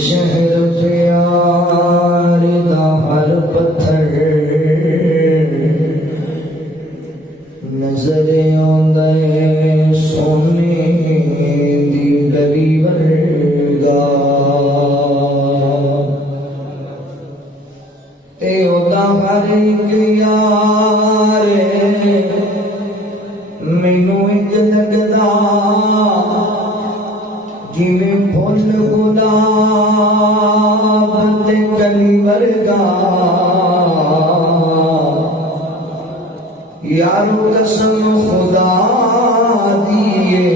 شہر پیار دا ہر پتھر نظر آندا ہے سونے دی گلی ورگا تے اودا ہر ایک یار مینوں اج لگدا جویں پھل گلاب تے کلی ورگا یارو قسم خدا دیے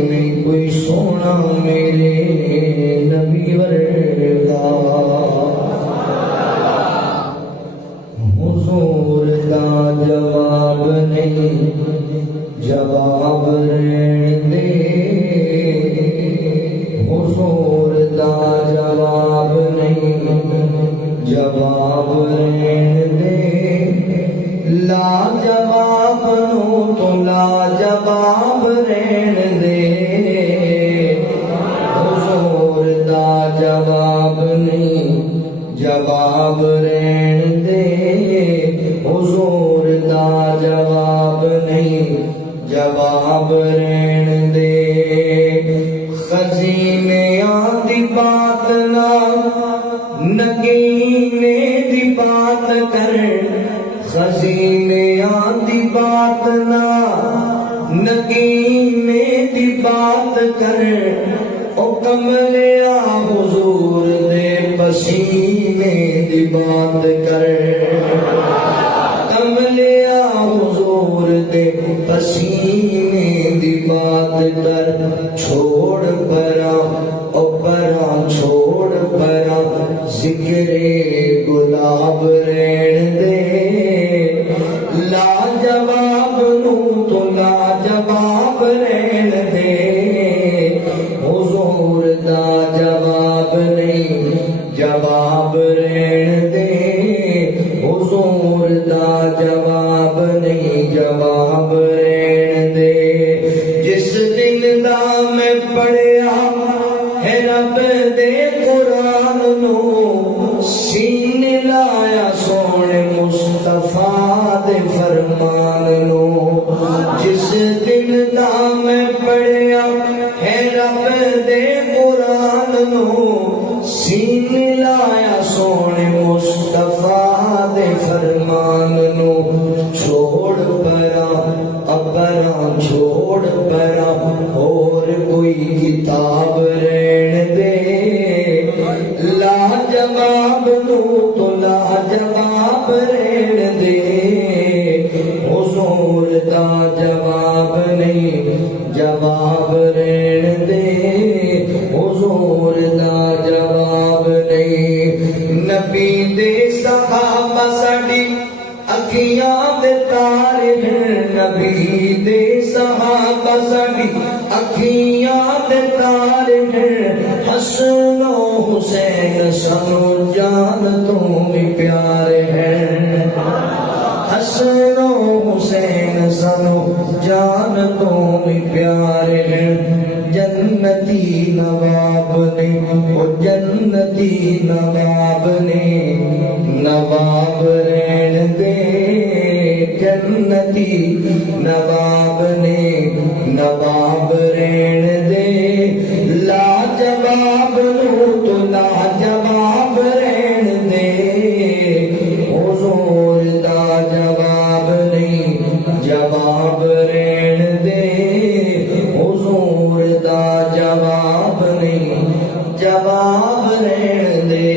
نہیں کوئی سونا میرے نبی ورگا حضور دا جواب نہیں جواب رہن دے حضور دا جواب نہیں جواب رہن دے لا جواب نو تو لا جواب رہن دے حضور دا جواب نہیں جواب رہن دے حضور دا جواب نہیں جواب رہن دے خزینیاں دی بات نہ نگینے دی بات کر خزینیاں دی بات نہ نگینے دی بات کر او کملیا حضور دے پسینے دی بات کر کملیا حضور دے پسینے دی بات کر چھوڑ پرا او پرا چھوڑ پرا ذکر گلاب رہن دے لا جواب نو تو لا جواب رہن دے حضور دا جواب نہیں جواب رہن دے حضور دا جواب نہیں جواب رہن دے جس دن دا میں پڑھیا ہے رب دے قرآن نو سینے لایا سونے مصطفیٰ دے فرمان نو جس دن دا میں پڑھیا ہے رب دے قرآن نو سینے لایا سونے مصطفیٰ دے فرمان نو چھوڑ پرا اپنا چھوڑ پرا اور کوئی کتاب رہن دے لا جواب نو تو لا جواب رہن دے حضور دا جواب نہیں جواب رہن دے حضور دا جواب نہیں نبی دے صحابہ ساڈی اکھیاں دے تارے ہیں نبی دے صحابہ ساڈی اکھیاں دے تارے ہیں حسن و حسین سنو جان تو بھی پیارے ہیں حسن و حسین سنو جان تو بھی پیارے ہیں جنتی نواب نے وہ جنتی نواب نے نواب رہن دے جنتی نواب نے نواب رہن دے لا جواب نو تو لا جواب رہن دے حضور دا جواب نہیں جواب رہن دے حضور دا جواب نہیں جواب رہن دے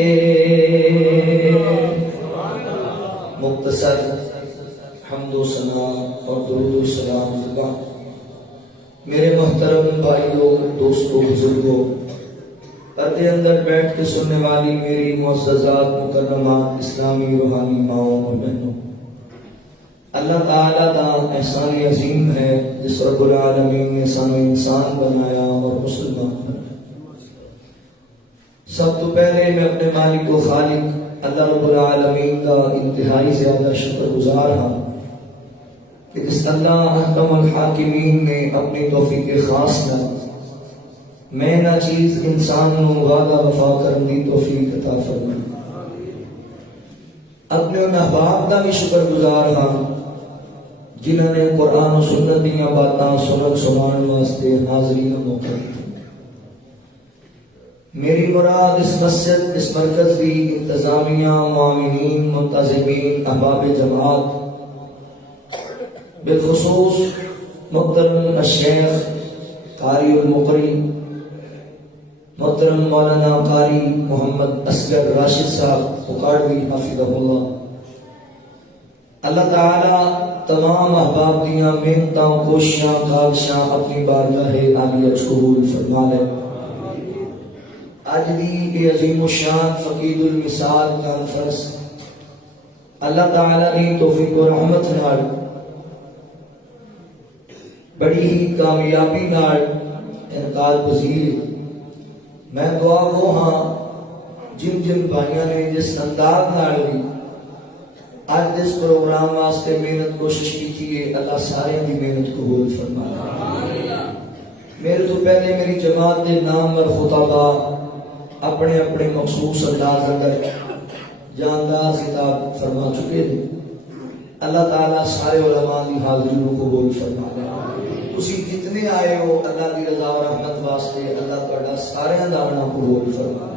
مختصر حمد و ثنا اور درود و سلام زبان میرے محترم بھائیوں دوستوں بزرگوں پردے اندر بیٹھ کے سننے والی میری معززات مکرمات اسلامی روحانی ماؤں اور بہنوں اللہ تعالیٰ کا احسان عظیم ہے جس رب العالمین نے سانو انسان بنایا اور مسلمان بنایا سب تو پہلے میں اپنے مالک و خالق اللہ رب العالمین کا انتہائی زیادہ شکر گزار ہوں کہ جس اللہ احکم الحاکمین نے اپنی توفیق خاص نہ میں نہ چیز انسان نو وعدہ وفا کرن دی توفیق عطا فرمائے۔ اپنے ان احباب دا بھی شکر گزار ہاں جنہوں نے قرآن و سنت دیاں باتاں سنن سنان واسطے حاضرین موقع دیتے۔ میری مراد اس مسجد اس مرکز دی انتظامیہ معاونین منتظمین احباب جماعت بالخصوص محترم الشیخ قاری المقری محترم مولانا قاری محمد اصغر راشد صاحب اکاڑوی حافظہ اللہ، اللہ تعالی تمام احباب دیاں محنتاں کوششاں کاوشاں اپنی بارگاہ عالیہ قبول فرما لے۔ آج دی یہ عظیم الشان فقید المثال کانفرنس اللہ تعالی دی توفیق و رحمت نال بڑی ہی کامیابی نال انعقاد پذیر۔ میں دعا گو ہاں جن جن بھائیاں نے جس انداز نال بھی آج اس پروگرام واسطے محنت کوشش کی ہے، اللہ سارے دی محنت قبول فرمائے۔ میرے تو پہلے میری جماعت کے نام اور خطبہ اپنے اپنے مخصوص انداز اندر جاندار خطاب فرما چکے ہیں، اللہ تعالیٰ سارے علماء کی حاضری کو قبول فرمائے۔ تسی جتنے آئے ہو اللہ کی رضا و رحمت واسطے اللہ تعالیٰ سارے دانا قبول فرمائے۔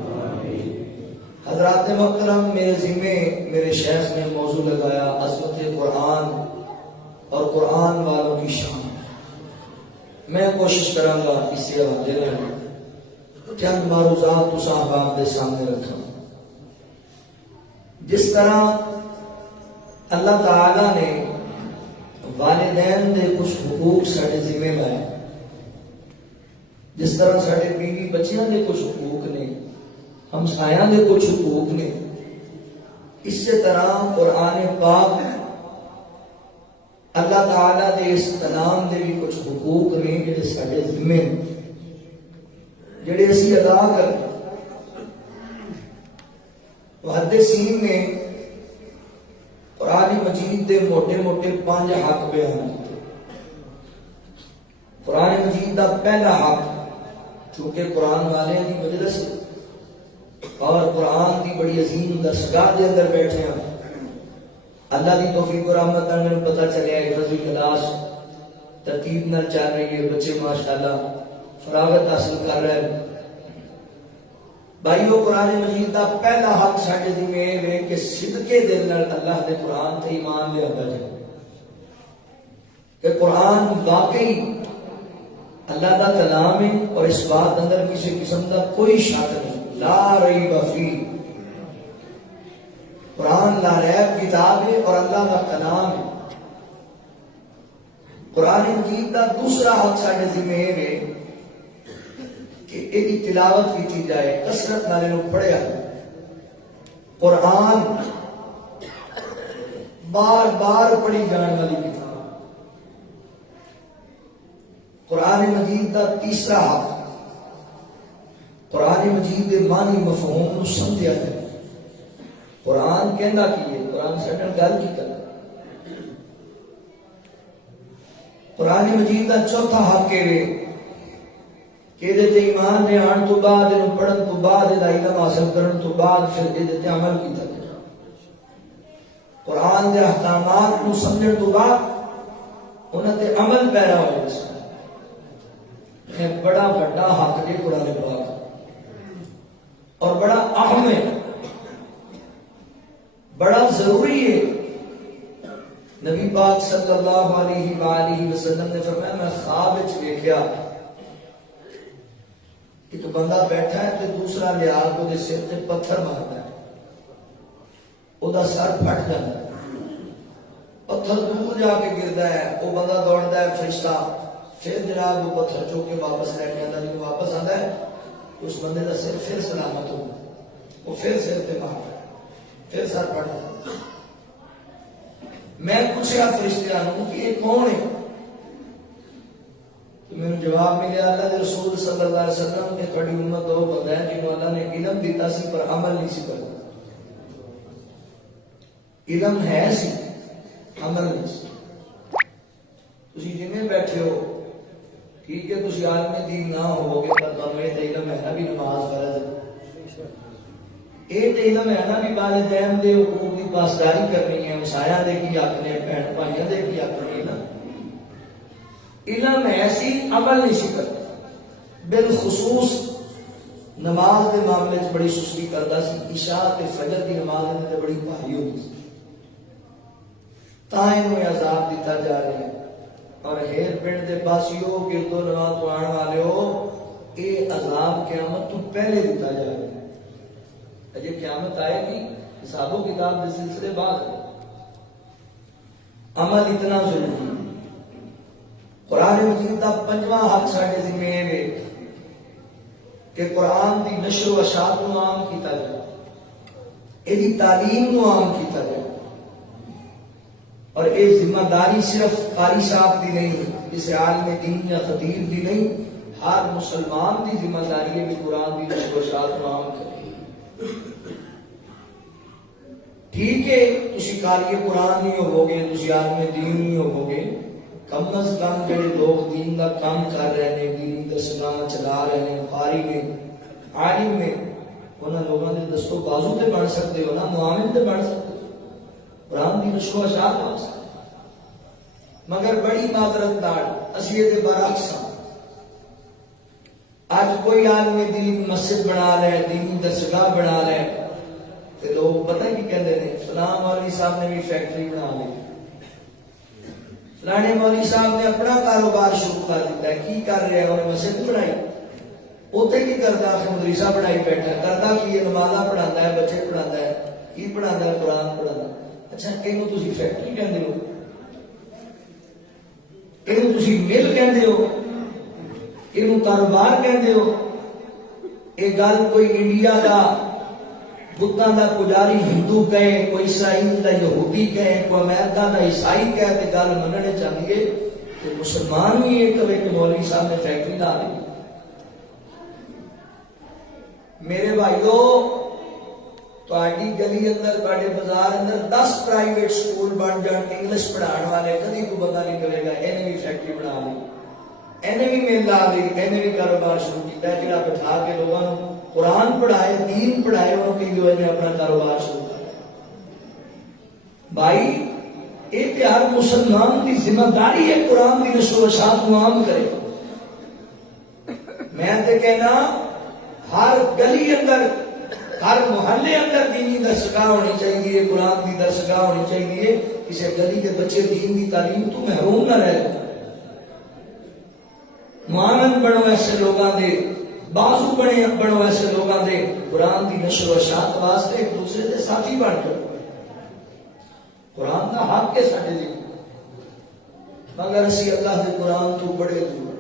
حضرات محترم، میرے ذمے میرے شیخ نے موضوع لگایا عظمت قرآن اور قرآن والوں کی شان۔ میں کوشش کروں گا اس سے حوالے میں چند معروضات تساں احباب دے سامنے رکھا۔ جس طرح اللہ تعالی نے والدین دے کچھ حقوق سارے ذمہ لائے، جس طرح سارے بیوی بچیاں دے کچھ حقوق نے، ہمسایاں دے کچھ حقوق نے، اس سے طرح قرآن پاک اللہ تعالیٰ دے اس کلام دے بھی کچھ حقوق نے جڑے سارے ذمہ جڑے اسی ادا کر۔ محدثین نے قرآن مجید دے موٹے موٹے 5 حق بیان کیتے۔ قرآن مجید دا پہلا حق، چونکہ قرآن والے کی مجلس اور قرآن کی بڑی عظیم درسگاہ دے اندر بیٹھے ہیں، اللہ کی توفیق و رحمت میں پتہ چلے ہے فضل کلاس ترتیب نہ چل رہی ہے، بچے ماشاءاللہ فراغت حاصل کر رہے ہیں۔ بھائیو، قرآن مجید دا پہلا حق ساڈے ذمہ ہے کہ صدقے دل نال اللہ دے قرآن تے ایمان لے آندا جائے کہ قرآن واقعی اللہ دا کلام ہے اور اس بات اندر کسی قسم کا کوئی شک نہیں، لا ریب فی، قرآن لا ریب کتاب ہے اور اللہ کا کلام ہے۔ قرآن مجید دا دوسرا حق ساڈے ذمہ ہے کہ ایک تلاوت کی جائے، کثرت نال نو پڑھیا۔ قرآن بار بار پڑھی جان والی کتاب۔ قرآن مجید دا تیسرا حق، قرآن مجید دے معنی مفہوم نو سمجھیا جائے۔ قرآن کہندا کی ہے، قرآن ساڈے نال گل کی کردا۔ قرآن مجید دا چوتھا حق ہے کہ دے ایمان نے آن تو بعد انہوں پڑھن تو بعد دا علم حاصل کرن تو بعد پھر دے عمل کیتا جائے۔ قرآن دے احکامات نو سمجھن تو بعد انہاں تے عمل پیرا ہو جائے۔ یہ بڑا بڑا حق ہے قرآن پاک اور بڑا اہم ہے، بڑا ضروری ہے۔ نبی پاک صلی اللہ علیہ وآلہ وسلم نے فرمایا میں خواب وچ دیکھیا ایک بندہ بیٹھا ہے تو دوسرا لیا کو دے سر تے پتھر مارتا ہے، او دا سر پھٹ جاتا ہے، پتھر دور جا کے گردا ہے، او بندہ دوڑتا ہے، فرشتہ پھر جناب وہ پتھر چوک کے واپس لے کے آتا ہے، جب واپس آتا ہے اس بندے دا سر پھر سلامت ہو، وہ پھر سر پہ مارتا ہے، پھر سر پھٹ جاتا ہے۔ میں پوچھا فرشتیاں نوں کہ یہ کون ہے؟ تو میں نے جواب ملیا اللہ کے رسول صلی اللہ علیہ وسلم نے کڑی امت دو بندہ ہے جنہوں اللہ نے علم دیتا سی پر عمل نہیں سی کرتا۔ علم ہے سی، عمل نہیں سی۔ تسی جنہیں بیٹھے ہو ٹھیک ہے تسی عالم دین نہ ہو گے پر تمہیں یہ علم ہے نا بھی نماز فرض ہے، یہ علم ہے نا بھی والدین دے حقوق کی پاسداری کرنی ہے، ہمسایاں دے کی حق نے، بہن بھائیاں دے کی حق نے نا، علم ایسی عمل نہیں سی کرتا، بالخصوص نماز کے معاملے چ بڑی سستی کرتا سی، عشاء تے فجر کی نماز تے بڑی بھاری ہوتی سی، تاں اینوں عذاب دیتا جا رہا ہے۔ اور ہیر پنڈ دے پاسیو گردو نماز پڑھان والے ہو، یہ عذاب قیامت تو پہلے دیتا جا رہا ہے، اجے قیامت آئے گی حساب و کتاب کے سلسلے بعد ہے۔ عمل اتنا ضروری ہے۔ قرآن مجید کا پنجواں حق ساڈے ذمہ ہے کہ قرآن دی نشر و اشاعت کو عام کیتا جائے، یہ تعلیم کو عام کیتا جائے، اور یہ ذمہ داری صرف قاری صاحب دی نہیں، جسے عالم دین یا خطیب دی نہیں، ہر مسلمان دی ذمہ داری ہے کہ قرآن دی نشر و اشاعت کو عام کرے۔ ٹھیک ہے تسی قاری قرآن نہیں ہوو گے، تسی عالم دین نہیں ہوو گے، کم از کم جڑے لوگ دین کا کام کر رہے ہیں، دینی درسگاہ چلا رہے ہیں، قاری میں عالم میں، انہاں لوگوں نے دستو بازو تے بن سکتے ہو نا، معاون تے بن سکتے ہو، قرآن دی نشر و اشاعت بن سکتے، مگر بڑی معذرت نال اسی دے برعکس ہاں۔ آج کوئی عالم دین مسجد بنا لے، دینی درسگاہ بنا لے، تے لوگ پتہ کی کہندے نے فلاں مولوی صاحب نے بھی فیکٹری بنا لی، فلانے مولوی صاحب نے اپنا کاروبار شروع کر دیتا ہے، کی کر رہا ہے؟ انہیں مسجد بنائی، اتنے کی کرتا ہے مدرسہ بنائی بیٹھا، کرتا کی ہے؟ نمازاں پڑھاتا ہے، بچے پڑھاتا ہے، کی پڑھاتا ہے؟ قرآن پڑھاتا ہے۔ اچھا اینو تسی فیکٹری کہندے ہو، اینو تسی مل کہندے ہو، اینو کاروبار کہندے ہو؟ یہ گل کوئی انڈیا دا بتاں دا پجاری ہندو کہے، کوئی اسرائیل دا یہودی کہے، کوئی امریکہ دا عیسائی کہے تے گل مننے چاہیے کہ مسلمان بھی یہ کہے کہ مولوی صاحب نے فیکٹری لا لی۔ میرے بھائیو تہاڈی گلی اندر، تہاڈے بازار اندر 10 پرائیویٹ سکول بن جان، انگلش پڑھان والے، کدی کوئی بندہ نہیں کہے گا اینے بھی فیکٹری بنا لی، اینے بھی میل لا لی، اینے بھی کاروبار شروع کیتا ہے، جڑا بٹھا کے لوگوں کو قرآن پڑھائے، دین پڑھائے، انہوں کی جو ہے اپنا کاروبار شروع کر بھائی ایک ہر مسلمان کی ذمہ داری ہے قرآن کی نشر و اشاعت کو عام کرے۔ میں تے کہنا ہر گلی اندر، ہر محلے اندر دینی درسگاہ ہونی چاہیے، قرآن کی درسگاہ ہونی چاہیے، کسی گلی کے بچے دین کی تعلیم تو محروم نہ رہے۔ معاون بنو ایسے لوگاں دے، بازو بنو ایسے لوگاں دے، قرآن کی نشر و اشاعت واسطے ایک دوسرے دے ساتھی بن جاؤ۔ قرآن کا حق ہے ساڈے لیے، مگر اسی اللہ دے قرآن تو بڑے دور،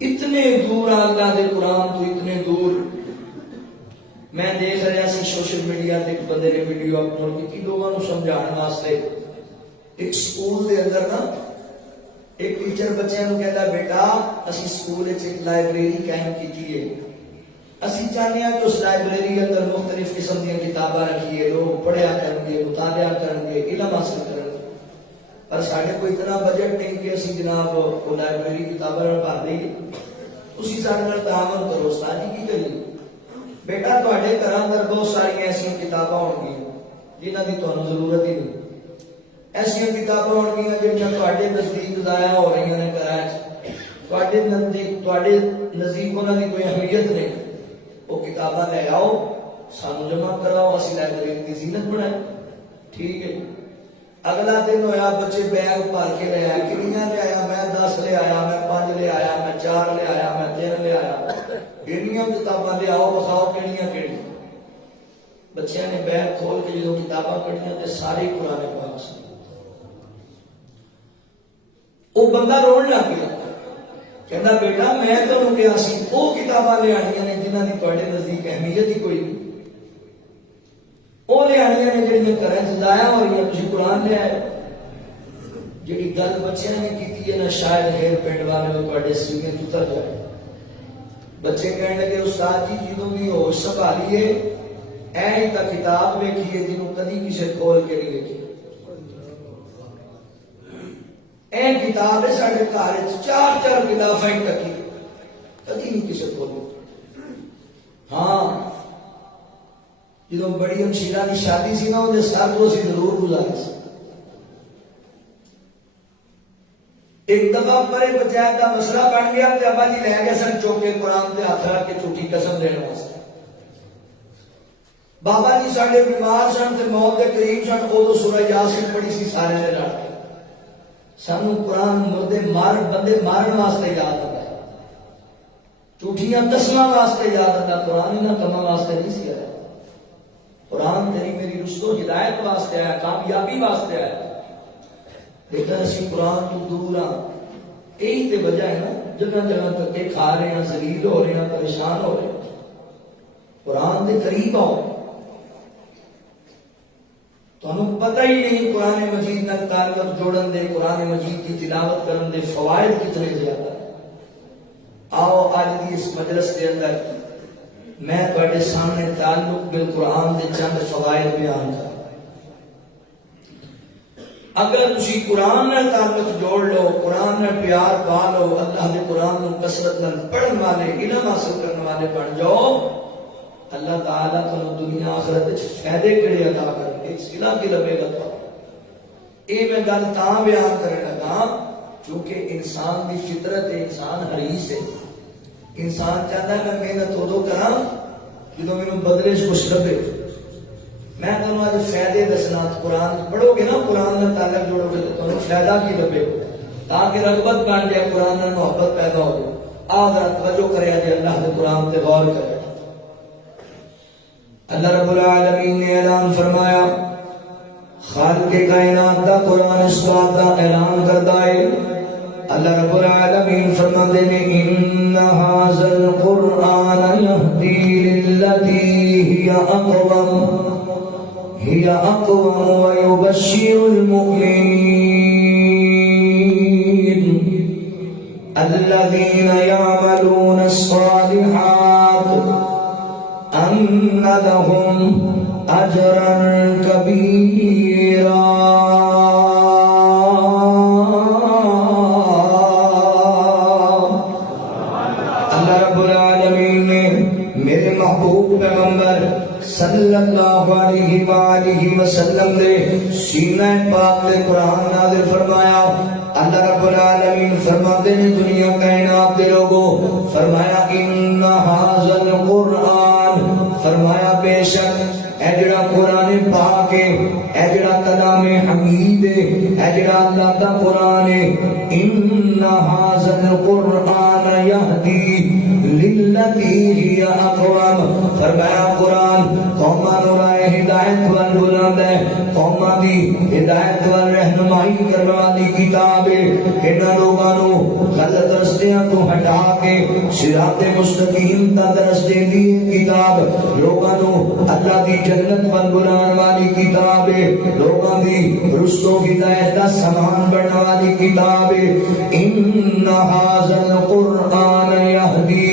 اتنے دور اللہ دے قرآن تو اتنے دور۔ میں دیکھ رہا سی سوشل میڈیا تے ایک بندے نے ویڈیو اپلوڈ کی لوگوں کو سمجھانے واسطے، ایک سکول دے اندر نا ایک ٹیچر بچیاں نو کہتا بیٹا اسی سکول ایک لائبریری قائم کی ہے، اسی چاہتے ہیں کہ اس لائبریری اندر مختلف قسم کی کتاباں رکھیے، لوگ پڑھیا کریں گے، مطالعہ کریں گے، علم حاصل کریں گے، پر ساڈے کوئی اتنا بجٹ نہیں کہ اسی جناب وہ لائبریری کتاباں بھر دئیے، اسی سارے نال تعاون کرو۔ استاد جی کی کریے؟ بیٹا تواڈے گھراں اندر بہت ساری ایسی کتاباں ہون گیاں جنہاں دی تانوں ضرورت ہی نہیں، ایسا کتاباں ہون گیاں جہاں تواڈے نزدیک ضائع ہو رہی ہیں گھراں وچ، تواڈے نزدیک انہاں دی کوئی اہمیت نہیں، وہ کتاباں لے آؤ، سانو جمع کراؤ، اسی لائبریری کی زینت بنائیں۔ ٹھیک ہے، اگلا دن ہویا بچے بیگ بھر کے لے آیا، کنیاں لے آیا؟ میں 10 لے آیا، میں 5 لے آیا، میں 4 لے آیا، میں 3 لے آیا، کہڑیاں کتاباں لے آؤ بخاؤ کہڑیاں کہڑیاں؟ بچیاں نے بیگ کھول کے جدوں کتاباں کڑیاں تے ساری قرآن پاک سی۔ وہ بندہ رون لگ گیا، کہندا بیٹا میں تانوں کہیا سی وہ کتاباں لے آنیاں نے جنہاں دی تواڈے نزدیک اہمیت ہی کوئی نہیں، وہ لے آنیاں نے جڑیاں گھراں وچ ضائع ہو رہی ہیں، تسی قرآن لے آئے۔ جڑی گل بچیاں نے کیتی ہے نا شاید ہیر پنڈ والے تواڈے سینے تے اتر جائے۔ بچے کہنے لگے استاد جی جدوں بھی ہوش سنبھالیے اے تا کتاب ویکھیے جنوں کدی کسے کھول کے نہیں ویکھی۔ اے کتاب ہے ساڑھے گھر چار چار خلافہ ٹکی کدی نہیں کسی کو. ہاں جدو بڑی ہمشیرہ کی شادی سی نا وہ سر کو اسی ضرور گزارے سی. ایک دفعہ پرے پنچایت کا مسئلہ بن گیا تے ابا جی لے گئے سن چوک کے قرآن تے ہاتھ رکھ کے جھوٹی قسم دینے واسطے. بابا جی ساڈے بیمار سن تے موت دے قریب سن ادو سورہ یاسین پڑھی سی سارے نے رل کے. سانو قرآن مردے بندے مارن واسطے یاد آتا ہے, جھوٹیاں قسماں واسطے یاد آتا, قرآن انہاں کماں واسطے نہیں سی آیا. قرآن تیری میری رشتوں ہدایت واسطے آیا, کامیابی واسطے آیا. لیکن اسی قرآن تو دور ہاں. یہی تے وجہ ہے نا جگہ جگہ دھکے کھا رہے ہیں, ذلیل ہو رہے ہیں, پریشان ہو رہے ہیں. قرآن دے قریب آؤ. تو ہمیں پتہ ہی نہیں قرآن مجید نال تعلق جوڑن دے, قرآن مجید کی تلاوت کرن دے فوائد کتنے زیادہ. آؤ آج دی اس مجلس کے اندر میں تواڈے سامنے تعلق بالقرآن دے چند فوائد بیان کر. اگر تسی قرآن نال تعلق جوڑ لو, قرآن نال پیار پا لو, اللہ دے قرآن نو کثرت نال پڑھن والے, علم حاصل کرنے والے بن جاؤ, اللہ تعالیٰ تمہیں دنیا آخرت وچ فائدے کڑے عطا کریں گے. سلا کی لبے گا تو یہ میں گل تاں بیان کرنے لگا کیونکہ انسان دی فطرت ہے, انسان حریص ہے. انسان چاہتا ہے میں محنت ادو کراں جدوں مینوں بدلے چ کچھ لبے. میں تمہیں آج فائدے دسنا, قرآن پڑھو گے نا, قرآن نال تعلق جوڑو گے تو تمہیں فائدہ کی لبے تاکہ رغبت بن جائے, قرآن نال محبت پیدا ہو جائے. آ توجہ کرے جی اللہ کے قرآن تے غور کرے. اللہ رب العالمین نے اعلان فرمایا, خالق کائنات دا قرآن اس بات دا اعلان کرتا ہے. اللہ رب العالمین فرماتے ہیں ان ھذا القرآن یہدی للتی ہی اقوم ویبشر المؤمنین الذین یعملون الصالحات ان لهم اجرا کبیرا. اللہ رب العالمین نے میرے محبوب پیغمبر صلی اللہ علیہ وآلہ وسلم نے سینہ پاک میں قرآن نازل فرمایا. اللہ رب العالمین فرماتے ہیں دنیا کائنات کے لوگوں, فرمایا ان ھذا القرآن, فرمایا بے شک اے جڑا قرآن پاک ہے, اے جڑا کلام حمید ہے, اے جڑا اللہ کا قرآن ہے, ان ھذا القرآن یہدی للتی ہی اقوم, فرمایا قرآن قوماں نوں راہ ہدایت ول بلاوندا ہے, قوماں دی ہدایت ول رہنمائی کرنے والی کتاب ہے. انہاں لوگاں نوں غلط رستیاں تو ہٹا کے صراط مستقیم دا درس دیندی کتاب, لوگاں نوں اللہ دی جنت ول بلاون والی کتاب ہے, لوگاں دی رشتوں ہدایت دا سامان بننے والی کتاب ہے. ان ھذا القرآن یہدی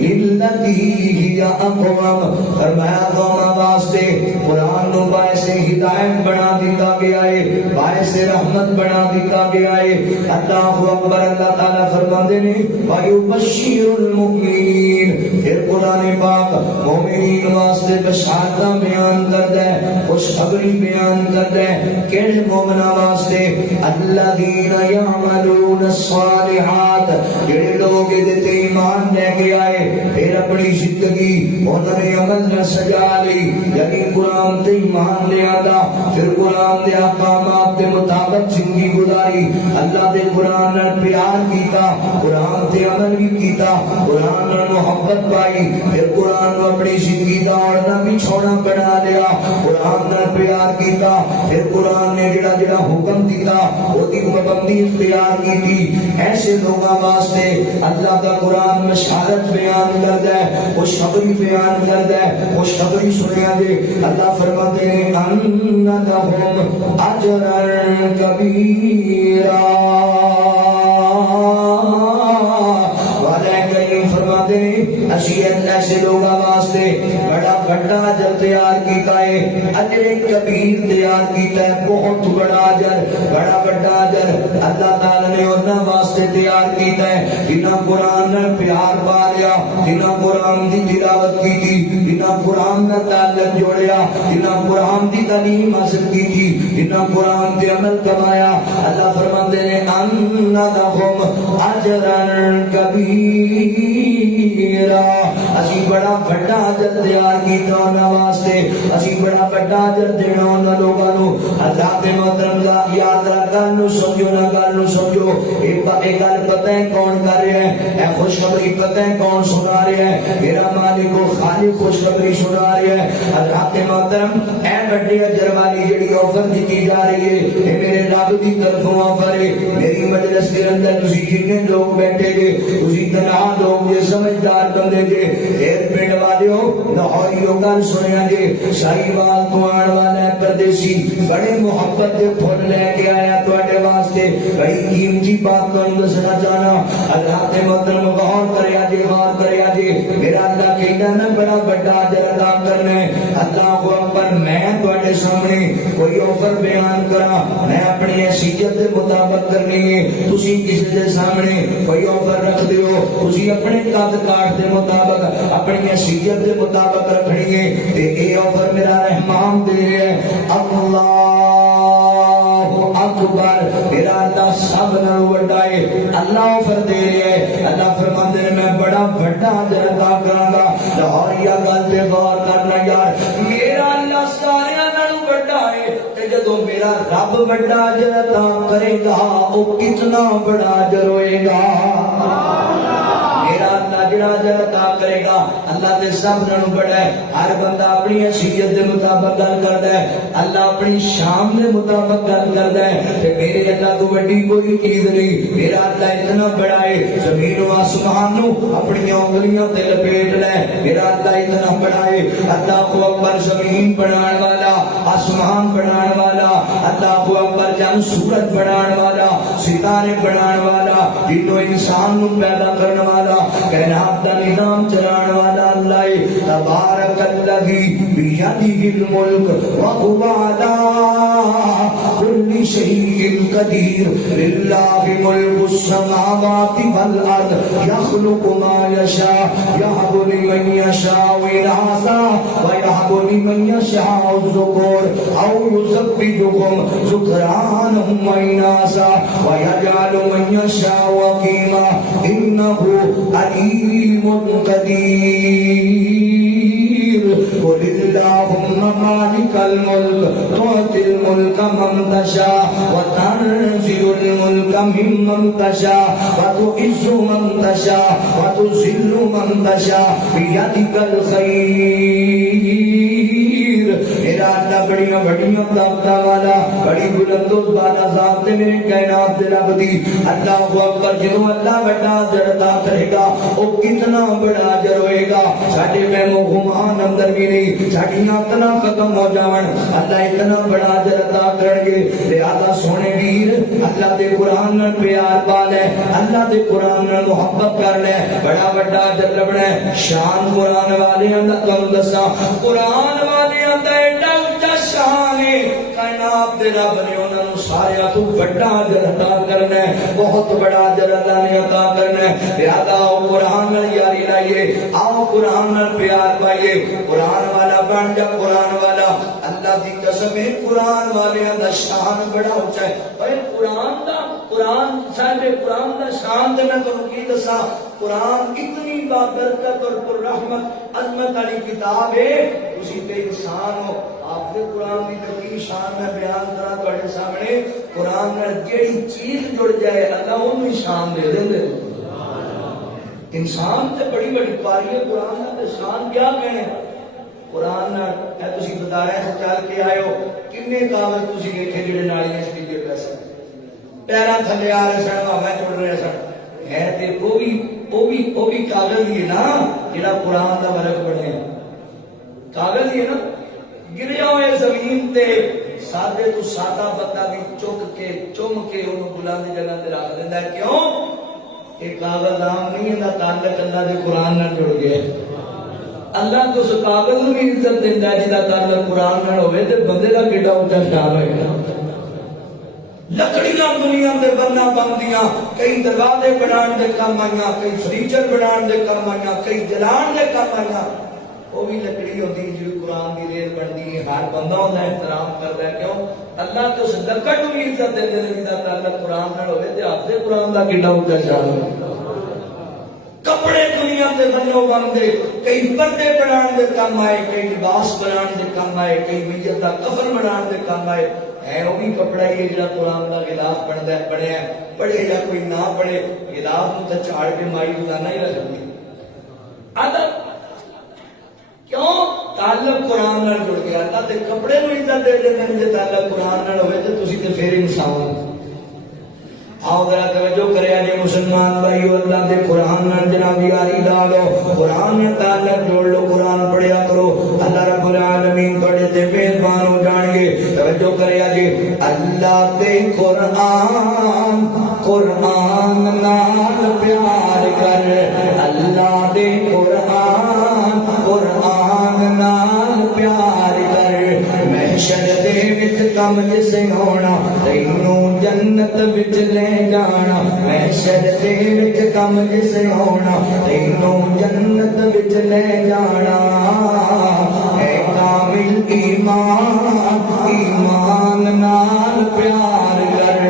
للتی ہی اقوم, فرمایا قوماں واسطے قرآن نو باعث ہدایت بنا دیتا گیا ہے, باعث رحمت بنا دیتا گیا ہے. اللہ اکبر. اللہ تعالیٰ فرماتے ہیں وَيُبَشِّرُ الْمُؤْمِنِينَ, پھر قرآن پاک مومنین واسطے بشارتاں بیان کرتا ہے, خوشخبری بیان کرتا ہے. کہڑے مومناں واسطے؟ الذین یعملون الصالحات, جڑے لوگ دے تے ایمان لے کے آئے پھر اپنی زندگی انہوں نے عمل نہ سجا لی, یعنی قرآن تے ایمان لے آتا, پھر قرآن دے احکامات دے مطابق زندگی گزاری, اللہ دے قرآن نال پیار کیتا, قرآن تے عمل بھی کیتا, قرآن نال محبت پائی, پھر قرآن کو اپنی زندگی دا اوڑنا بچھونا بنا لیا, قرآن نال پیار کیتا, پھر قرآن نے جڑا جڑا حکم دیتا وہ دی پابندی اختیار کیتی. ایسے لوگاں واسطے اللہ دا قرآن بشارت بیان کرتا ہے, خوشخبری بیان کرتا ہے. خوشخبری سنیا جے, اللہ فرماتے ہیں ان لهم اجرا کبیرا, والے کریم فرماتے فرماتے ہیں اسی ایسے لوگوں واسطے بڑا بڑا اجر تیار کیتا ہے، اجر کبیر تیار کیتا ہے، بہت بڑا اجر، بڑا بڑا اجر اللہ تعالی نے انہاں واسطے تیار کیتا ہے جنہاں قرآن نال پیار پا لیا، جنہاں قرآن دی تلاوت کی، جنہاں قرآن نال تعلق جوڑیا، جنہاں قرآن دی تعلیم حاصل کی تھی، جنہاں قرآن دے عمل کمایا، اللہ فرماتے ہیں ان لہم اجرا کبیرا، اسی بڑا بڑا اجر تیار کیتا انہاں واسطے، اسی بڑا بڑا اجر دینا انہاں لوگاں نو۔ اللہ دے محترم دا یاد رکھ، گل نو سمجھو نہ گل نو سمجھو، اے گل پتہ ہے کون کر رہا ہے، اے خوشخبری پتہ ہے کون سنا رہا ہے، میرا مالک و خالق خوشخبری سنا رہا ہے۔ اللہ دے محترم اے بڑے اجر والی جڑی آفر دیتی جا رہی ہے، اے میرے رب دی طرفوں آفر ہے۔ میری مجلس کے اندر تسی جتنے لوگ بیٹھے گے، اسی طرح لوگ یہ سمجھدار بندے جے، پھر پنڈ والے ہو لاہوریوں گل سنیا جے، شاہیوال تو آن والا ہے پردیسی، بڑے محبت دے پھول لے کے آیا تواڈے واسطے، بڑی قیمتی بات تانوں دسنا چاہنا۔ اللہ دے محترم غور کریا جے، غور کریا جے، میرا اللہ کہندا نا بڑا بڑا اجر عطا کرنا ہے۔ اللہ اکبر، میں تواڈے سامنے کوئی آفر بیان کرا، میں اپنی حیثیت دے مطابق کرنی ہے، تسی کسی دے سامنے کوئی آفر رکھ دیو، تسی اپنے قد کاٹ دے مطابق اپنی حیثیت دے مطابق رکھنی ہے، تے اے آفر میرا رحمان دے ہے۔ اللہ اکبر، میرا اللہ سب نال وڈا ہے، اللہ آفر دے رہا ہے۔ اللہ فرماتے ہیں میں بڑا بڑا اجر عطا کراں گا۔ لاہوریا گل تے غور کرنا یار، میرا اللہ سارے نال وڈا ہے، تے جدوں میرا رب بڑا اجر عطا کرے گا او کتنا بڑا اجر ہوئے گا۔ میرا اللہ جڑا اجر عطا کرے گا اللہ دے سب نالوں بڑا ہے۔ ہر بندہ اپنی حیثیت دے مطابق گل کردا ہے، اللہ اپنی شان دے مطابق گل کردا ہے، تے میرے اللہ تو بڑی کوئی چیز نہیں۔ میرا اللہ اتنا بڑا ہے، زمین و آسمان نو اپنی انگلیاں تے لپیٹ لے، میرا اللہ اتنا بڑا ہے۔ اللہ اکبر، زمین بنان والا، آسمان بنان والا، اللہ اکبر، جن سورج بنان والا، ستارے بنان والا، جنو انسان نو پیدا کرنے والا، کائنات دا نظام چلان والا اللہ ہے۔ تبارک الذی بیدہ الملک وہو علی کل شیء قدیر، للہ ملک السماوات والارض، یخلق ما یشاء، یہب لمن یشاء اناثا ویہب لمن یشاء الذکور او یزوجہم ذکرانا واناثا ویجعل من یشاء عقیما انہ علیم قدیر۔ قل اللہم مالک الملک تؤتی الملک من تشاء وتنزع الملک ممن تشاء وتعز من تشاء وتذل من تشاء بیدک الخیر۔ میرا اللہ بڑیاں بڑیاں طاقتاں والا، بڑی بلند و بالا ذات میرے کائنات دے رب دی۔ اللہ اکبر، جدوں اللہ بڑا اجر عطا کرے گا او کتنا بڑا اجر ہوئے گا۔ ساڈے وہم و گمان اندر بھی نہیں، ساڈیاں اتنا ختم ہو جاون، اللہ اتنا بڑا اجر عطا کرن گے۔ لہذا سونے ویر، اللہ دے قرآن نال پیار پا لے، اللہ دے قرآن نال محبت کر لے، بڑا بڑا اجر لبنا ہے۔ شان قرآن والیاں دا تانوں دساں، قرآن والیاں دا ایڈا اونچا شان ہے، کائنات دے رب نے انہاں نوں سارے تو بڑا اجر عطا کرنا ہے، بہت بڑا اجر اللہ نے عطا کرنا ہے۔ لہذا آؤ قرآن نال یاری لائیے، آؤ قرآن نال پیار پائیے، قرآن والا بن جا، قرآن والا۔ اللہ دی قسم ہے قرآن والیاں دا شان بڑا اونچا ہے۔ اے قرآن صاحب قرآن دا شان تے میں تانوں کی دساں، قرآن اتنی بابرکت اور پر رحمت عظمت والی کتاب ہے، تسی تے انسان ہو، آپ دے قرآن دی کی شان میں بیان کراں تواڈے سامنے۔ قرآن نال جیڑی چیز جڑ جائے اللہ اونوں شان دے دے۔ انسان تے بڑی بڑی پاری ہے، قرآن تے شان کیا کہنے۔ قرآن نال اے تسی بتایا سے چل کے آئے ہو، کنے کاغذ تسی ویکھے جڑے نالیاں وچ ڈگے پے سن، پیراں تھلے آ رہے سن، ہوا چڑ رہے سن، ہے تے وہ بھی کاغذ ہی ہے نا جڑا قرآن دا ورق بنے، کاغذ ہی ہے نا، گریا ہوئے زمین تے سادے تو سادہ بندہ بھی چک کے چم کے انہوں بلند جگہ تے رکھ دیندا ہے۔ کیوں؟ یہ کاغذ عام نہیں ہے، تعلق اللہ کے قرآن نال جڑ گیا۔ اللہ تو اس کاغذ نو بھی عزت دینا ہے جہاں تعلق قرآن نال ہوئے تے بندے کا کیڈا اونچا شان ہوئے گا۔ لکڑیاں دنیا دے بننا بندیاں، کئی دروازے بنان دے کام آئیاں، کئی فرنیچر بنان دے کام آئیاں، کئی جلان دے کام آئیاں، وہ بھی لکڑی ہوتی ہے جو قرآن کی ریل بنتی ہے۔ ہر بندہ ہوتا ہے احترام کرتا ہے، کیوں؟ اللہ تو اس لکڑ کو بھی عزت دے دے جہاں تعلق قرآن نال ہوئے تے آپ دے قرآن دا کیڈا اونچا شان ہوئے۔ کپڑے دنیا کے بنو بنتے، کئی پردے بنان دے کام آئے، کئی لباس بنان دے کام آئے، کئی میت دا کفن بنان دے کام آئے۔ ہے وہ بھی کپڑا ہی ہے جہاں قرآن کا غلاف بنتا ہے، بنیا پڑھے یا کوئی نہ پڑھے، غلاف کو تو چاڑ کے مائی روزانہ ہی رکھتی ادب۔ کیوں؟ تعلق قرآن نال جڑ گیا۔ اللہ تے کپڑے نو عزت دے دے جے تعلق قرآن نال ہوئے تے تسی تے پھر انسان۔ آؤ ذرا توجہ کریا جے مسلمان بھائیو، اللہ دے قرآن نال جناب یاری لا لو، قرآن نے تعلق جوڑ لو، قرآن پڑھیا کرو، اللہ رب العالمین پڑھے تے مہربان ہو جان گے۔ توجہ کریا جے اللہ دے قرآن، قرآن نال پیار کر، اللہ دے قرآن، قرآن نال پیار کر۔ محشر دے وچ کم جسے ہونا، تینوں جنت وچ لے جانا، محشر دے وچ کم جسے ہونا، تینوں جنت وچ لے جانا۔ اے کامل ایمان، ایمان نال پیار کر،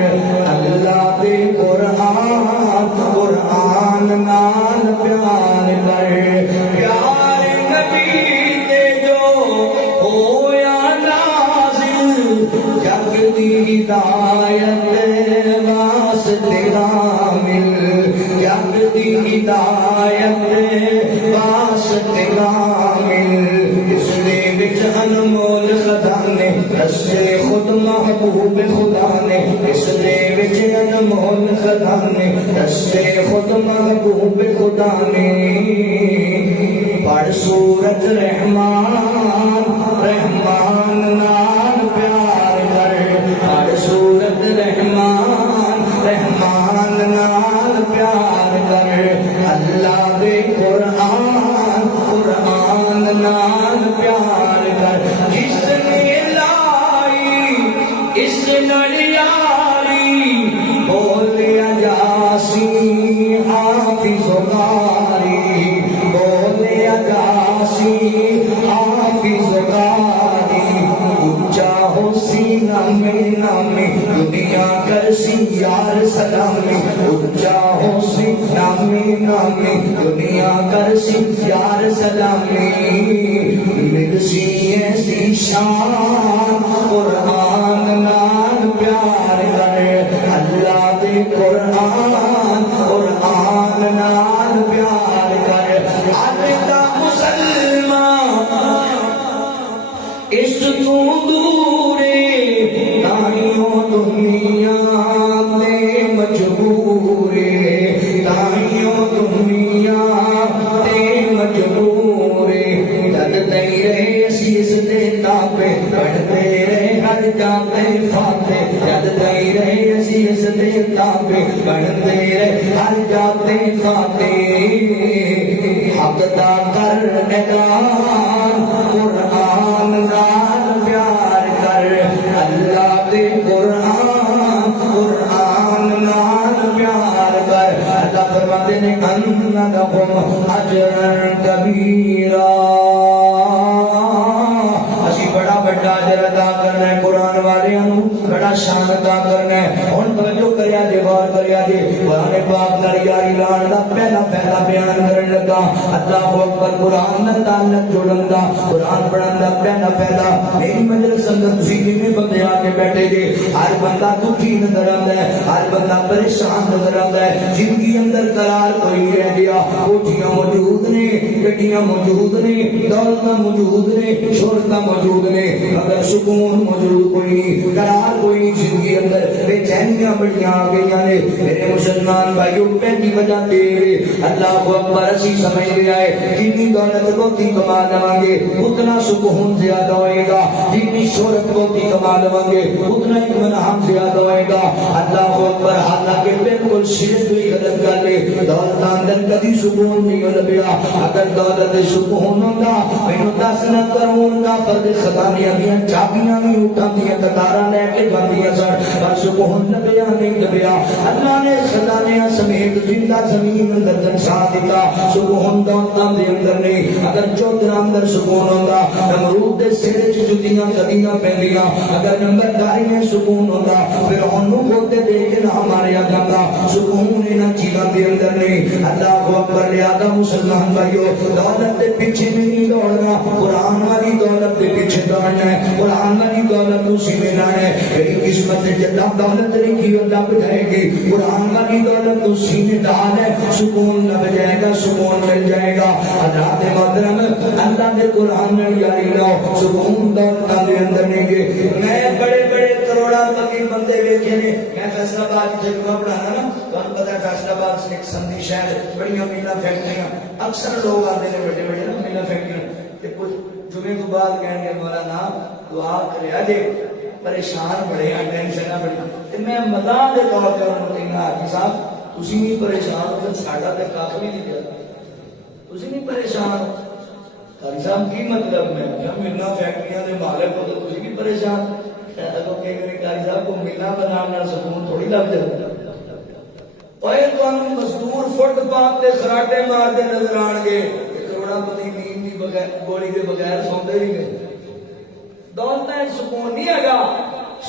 اللہ دے قرآن، قرآن نال پیار کر۔ پیار نبی تے جو ہویا نازل، جگ دی ہدایت واسطے کامل، جگ دی ہدایت واسطے کامل۔ اس دے وچ انمول خزانے رسے خود محبوب خدا نے، اس دے وچ انمول خزانے رسے خود محبوب خدا نے۔ پڑھ سورت رحمان، رحمان نال پیار کر، پڑھ سورت رحمان، رحمان نال پیار کر۔ اللہ دے قرآن، قرآن نال پیار کر۔ جس نے لائی اس نال یاری، بولیا جاسی حافظ غاری، بولیا جاسی حافظ غاری۔ اونچا ہو سینہ میں نامی، دنیا کرسی یار سلامی، اونچا ہو سینہ میں نامی، دنیا کرسی یار سلامی۔ مرسی ایسی شان، قرآن نال پیار کر، اللہ دے قرآن، قرآن نال پیار کر۔ آدھا مسلمان اس تو دورے، تائیوں دنیا تے مجبورے، تائیوں دنیا تے مجبورے۔ جد تیرے اسیس دے تابے، بڑھتے رہے ہر جاتے فاتح، جد تیرے اسیس دے تابے، بڑھتے رہے ہر جاتے فاتح۔ حق دا کر اعلان، قرآن نال پیار کر، اللہ دے قرآن، قرآن نال پیار کر۔ اللہ فرماتے ہیں ان لہم اجرا کبیرا، اسی بڑا بڑا اجر ادا کرنا ہے قرآن والیاں نوں، بڑا شان ادا کرنا ہے۔ ہن توجہ کریا جے، غور کریا جے، قرآن پاک نال یاری لان دا پہلا بیان کرن لگا۔ اللہ اکبر، قرآن نال تعلق جوڑن دا، قرآن پڑھن دا پہلا۔ میری مجلس اندر تسی جتنے بندے آ کے بیٹھے جے، ہر بندہ دکھی نظر آندا ہے، ہر بندہ پریشان نظر آندا ہے، زندگی اندر قرار کوئی نہیں رہ گیا۔ کوٹھیاں موجود نے، گڈیاں موجود نے، دولت موجود نے، شہرت موجود نے، مگر سکون موجود کوئی نہیں، قرار کوئی نہیں زندگی اندر، بے چینیاں بڑیاں آ گئی نے۔ میرے مسلمان بھائیوں پہلی وجہ تیرے اللہ اکبر اسی سمجھ لیا ہے جتنی دولت بہتی کما لواں گے اتنا سکون زیادہ ہوئے گا، جتنی شہرت بہتی کما لواں گے اتنا اطمینان زیادہ ہوئے گا۔ اللہ اکبر حالانکہ بالکل شرک ہوئی غلط گل ہے، دولت اندر کبھی سکون نہیں لبیا۔ اگر دولت سکون ہوتا مینوں دس نہ کرون دا فرد خزانیاں دیاں چابیاں بھی اٹھاندیاں قطاراں لے کے جاندیاں سن، پر سکون لبیا نہیں لبیا۔ اللہ نے خزانیاں سمیت زندہ زمین اندر جنسا دیتا، سکون دولتاں دے اندر نہیں۔ اگر چودھرا اندر سکون ہوتا نمرود دے سر وچ جتیاں کدیاں پیندیاں، اگر نمبرداری میں سکون ہوتا پھر انہوں کھوتے دے کے نہ ماریا جاتا، سکون انہاں چیزاں دے اندر نہیں۔ اللہ اکبر لہذا مسلمان بھائیو دولت دے پیچھے نہیں دوڑنا، قرآن والی دولت دے پیچھے دوڑنا ہے، قرآن والی دولت کو سینے لانا ہے۔ میری قسمت سے جدا دولت نہیں لب جائے گی، قرآن والی دولت تو سینے ڈال ہے، سکون لب جائے گا، سکون مل جائے گا۔ حضرات محترم اللہ نے قرآن میں یاری لو سکون دولت دے اندر نہیں گے۔ میں بڑے بڑے کروڑا پتی بندے ویکھے نے، میں فیصلہ آباد جگہ پڑھانا نا تو پتہ ہے فیصلہ آباد سے ایک سندھی شہر بڑی میلا فیکٹریاں، اکثر لوگ آتے ہیں بڑے بڑے نا میلا فیکٹریاں، کچھ جمعے کو بعد کہیں گے مولانا دعا کرے اجے پریشان بڑے ہیں، ٹینشن بڑی۔ میں مزاح کے طور پہ انہوں نے کہنا حاجی صاحب تسی نہیں پریشان ہو تو ساڈا تے کاف بھی نہیں جاتا، تسی نہیں پریشان ہو حاجی صاحب کی مطلب میں ملنا فیکٹریاں دے مالک ہو تو تسی بھی پریشان۔ اگوں کہ حاجی صاحب کو ملنا بنانا سکون تھوڑی لگ جاتا، اوے تانوں مزدور فٹ پاتھ تے خراٹے مارتے نظر آن گے، کروڑا پتی نیند دی بغیر گولی دے بغیر سوندے ہی نہیں۔ دولت سکون نہیں ہے گا،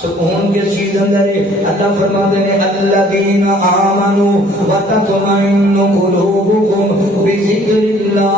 سکون کے چیز اندر اللہ فرماتے ہیں الذین آمنوا وتطمئن قلوبهم بذکر اللہ،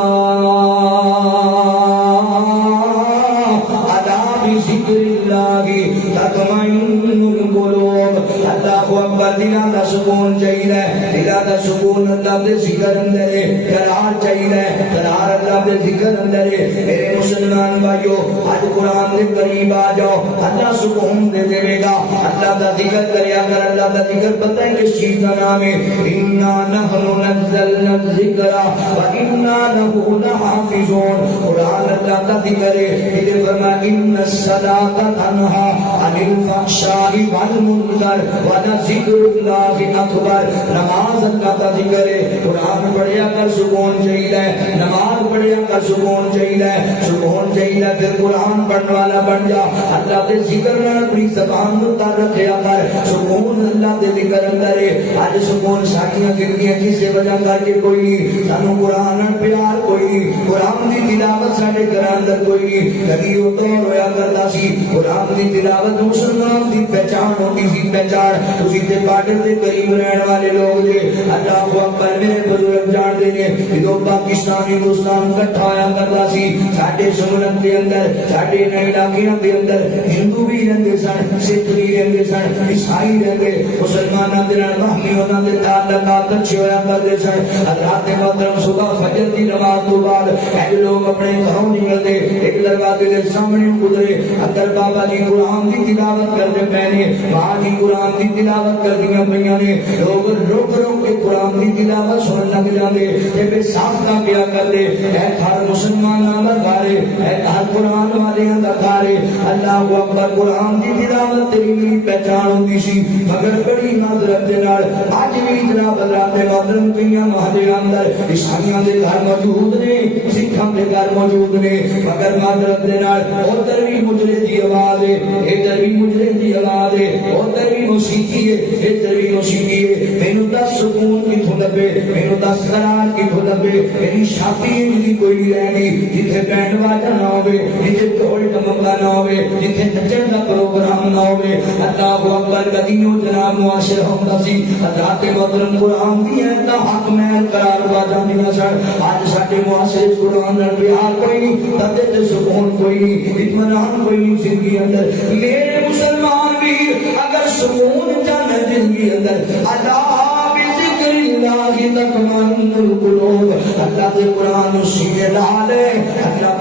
الا بذکر اللہ تطمئن القلوب۔ اللہ اکبر دلوں دا سکون چاہیے، دلوں دا سکون اللہ دے ذکر اندر ہے، قرار چاہیے، قرار اللہ دے ذکر اندر ہے۔ میرے مسلمان بھائیو آج قرآن دے قریب آ جاؤ، اللہ سکون دے دے گا۔ اللہ دا ذکر کریا کر، اللہ دا ذکر پتہ ہے کس چیز کا نام ہے؟ انا نحن نزلنا الذکر وانا له لحافظون۔ قرآن اللہ دا ذکر ہے، یہ فرمایا ان الصلاۃ تنہا عن الفحشاء والمنکر ولذکر اللہ اکبر۔ نماز اللہ دا ذکر ہے، قرآن پڑھیا کر سکون چاہیے، نماز پڑھیا کر سکون چاہیے، سکون چاہیے پھر قرآن پڑھنے والا بن جا، اللہ دے ذکر نہ اپنی زبان کو تر رکھیا کر، سکون اللہ دے ذکر اندر ہے۔ آج سکون ساکیاں زندگیاں کسی وجہ کر کے کوئی نہیں، سانو قرآن پیار کوئی نہیں، قرآن دی تلاوت ساڈے گھر اندر کوئی نہیں۔ کبھی وہ تو رویا کرتا سی، قرآن دی تلاوت مسلمان دی پہچان ہوتی سی، پہچان اسی تے بارڈر دے قریب رہن والے لوگ جے اللہ اکبر میرے بزرگ جان دے نے جو پاکستان ہندوستان کٹھا ہویا کرتا سی، ساڈے سمرت دے اندر ساڈے علاقیاں دے اندر ہندو بھی رہندے سن، سکھ بھی رہندے سن، عیسائی رہندے، مسلماناں دے نال باہمی انہاں دے تعلقات اچھے ہویا کرتے سن۔ حضرات محترم صبح فجر دی نماز تو بعد اے لوگ اپنے گھروں نکلدے، ایک دروازے دے سامنے گزرے، اندر بابا جی قرآن دی تلاوت کرتے پے نے، ماں جی قرآن دی تلاوت کردیاں پیاں نے، لوگ رک رک کے قرآن دی تلاوت سنن لگ جاندے تے بے ساختہ پیا کرتے۔ اے ہر مسلماناں دا گھر ہے، اے ہر قرآن والیاں دا گھر ہے۔ اللہ اکبر قرآن دی تلاوت تیری پہچان ہوندی سی، مگر بڑی معذرت دے نال اج بھی جناب حضرات محترم کئیاں محلے اندر عیسائیاں دے گھر موجود نے، سکھاں دے گھر موجود نے، مگر معذرت دے نال ادھر بھی مجرے دی آواز ہے، ادھر بھی مجرے دی آواز ہے، ادھر بھی موسیقی ہے، ادھر بھی موسیقی ہے۔ مینوں دس سکون کتھوں لبے، مینوں دس قرار کتھوں لبے؟ میری شادی میری کوئی نہیں رہ گئی جتھے بینڈ باجا نہ ہوے، جتھے ڈھول ڈمکا نہ ہوے، جتھے نچن دا پروگرام نہ ہوے۔ اللہ اکبر کدیوں جناب معاشر ہوندا سی، حضرات محترم قرآن دی ہے تا حق محل قرار پا جاندیاں سن۔ اج ساڈے معاشرے قرآن نال پیار کوئی نہیں، تدے تے سکون کوئی نہیں، اطمینان کوئی نہیں زندگی اندر۔ میرے مسلمان بھی اگر سکون چاہنا زندگی اندر اللہ بذکر اللہ تطمئن القلوب، اللہ دے قرآن سینے لا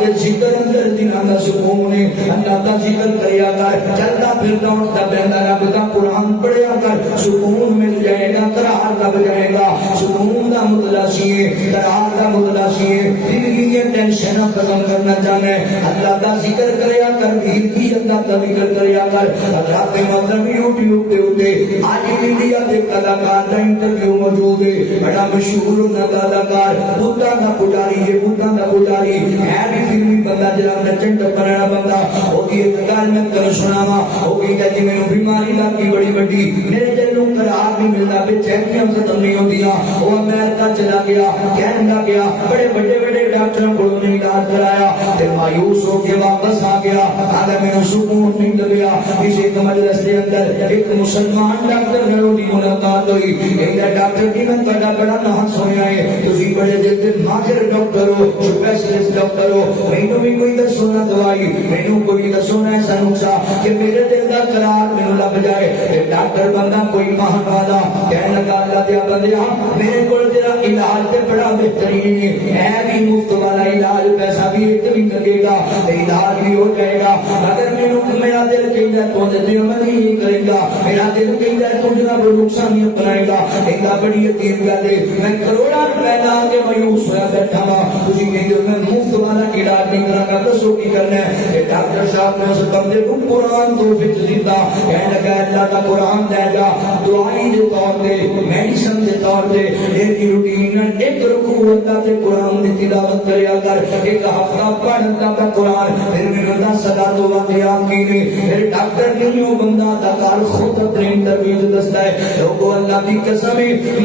دے ذکر اندر دنوں دا سکون ہے اللہ دا ذکر کریا کر چلتا پھرتا اٹھتا بہتا رب دا قرآن پڑھیا کر سکون مل جائے گا قرار لگ جائے گا سکون دا متلاشی ہے قرار دا متلاشی ہے زندگی کی ٹینشن ختم کرنا چاہنا ہے اللہ دا ذکر کریا کر بھیڑ کی اللہ دا ذکر کریا کر حضرات محترم یوٹیوب پہ ہوتے آج انڈیا دے کلاکار دا انٹرویو موجود ہے بڑا مشہور ہونا کلاکار بودھا دا پجاری ہے بودھا دا پجاری ہے بھی فلمی بندہ جرا نچن ٹپرنا بندہ ہوتی ہے گال میں کر سناوا ہو گئی کہ جی میں بیماری لگی بڑی بڑی میرے دلوں قرار نہیں ملتا بے چینیاں ختم نہیں ہوندیاں وہ امریکہ چلا گیا کینیڈا گیا بڑے بڑے بڑے ڈاکٹروں کو نے علاج کرایا تے مایوس ہو کے واپس آ گیا اگر میں سکون نہیں لگیا کسی مجلس کے اندر ایک مسلمان ڈاکٹر نال دی ملاقات ہوئی ایک ڈاکٹر کی میں بڑا بڑا نام سنیا ہے تسی بڑے دل دے ماہر ڈاکٹر ہو اسپیشلسٹ ڈاکٹر ہو مینوں بھی کوئی دسو نا دوائی مینوں کوئی دسو نا ایسا نسخہ کہ میرے دل دا قرار مینوں لگ جائے تے ڈاکٹر بندہ کوئی مہان والا کہنے لگا اللہ دیا بندیا میرے کول تیرا علاج تے بڑا بہترین ہے اے بھی مفت والا علاج پیسہ بھی ایک بھی لگے گا علاج بھی ہو جائے گا اگر مینوں میرا دل کہندا تو تے عمل نہیں کرے گا میرا دل کہندا تو جناب نقصان نہیں اپنائے گا ایک بڑی عجیب گل ہے میں کروڑاں روپے لا کے مایوس ہویا بیٹھا ہاں تسی کہندے ہو میں مفت والا علاج نہیں کراں گا دسو کی کرنا ہے ڈاکٹر صاحب نے اس بندے کو قرآن تو فکر دیتا کہنے لگا اللہ کا قرآن دے گا دعائی دے طور دے میڈیسن دے طور دے ایک روٹین ایک رکوع اللہ تے قرآن دی تلاوت کریا کر ایک ہفتہ پڑھ اللہ کا قرآن پھر میرے دا صدا تو واقعات کی نے پھر ڈاکٹر نہیں ہو بندہ دکار خود اپنے انٹرویو دستا ہے لوگو اللہ کی قسم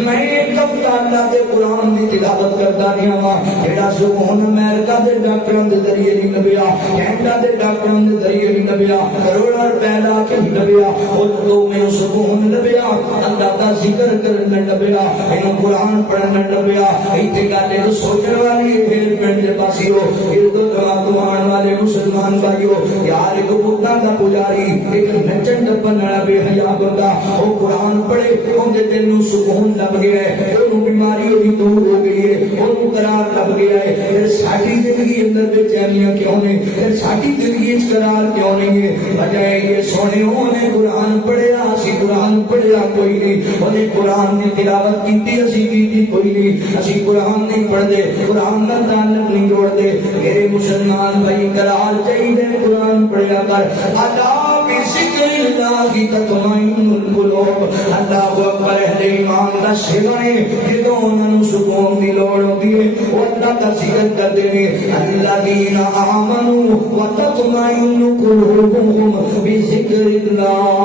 میں ایک ہفتہ اللہ تے قرآن دی تلاوت کرتا رہا ہاں جڑا سکون امریکہ دے ڈاکٹراں دے ذریعے نہیں لبیا کینیڈا دے ڈاکٹراں دے ذریعے نہیں لبیا کروڑاں روپے لا کے نہیں لبیا اور تو میں سکون لبیا اللہ دا ذکر کرنا لبیا اینو قرآن پڑھنا لبیا ایتھے گل سوچن والی پھر پنڈ دے پاسیو اردو دعان والے مسلمان بھائیو یار ایک بودھا دا پجاری ایک نچن ٹپن والا بے حیا بندہ او قرآن پڑھے اون دے دل نوں سکون لب گیا ہے اونوں بیماری دی دور ہو گئی ہے اونوں قرار لب گیا ہے پھر ساڈی زندگی اندر بے چینیاں کیوں نہیں پھر ساڈی زندگی وچ قرار کیوں نہیں ہے وجہ یہ سونے نے قرآن پڑھیا اسی قرآن پڑھیا کوئی نہیں اونے قرآن دی تلاوت کیتی اسی کیتی کوئی نہیں اسی قرآن نہیں پڑھدے قرآن دا تعلق نہیں جوڑدے میرے مسلمان بھائی قرار چاہیے قرآن پڑھیا کر اللہ بذکر اللہ تطمئن القلوب اللہ اکبر اہل ایمان دا شگنے جدوں انہاں نوں سکون دی لوڑ ہوندی ہے او اللہ دا ذکر کردے نے الذین آمنوا وتطمئن قلوبهم بذکر اللہ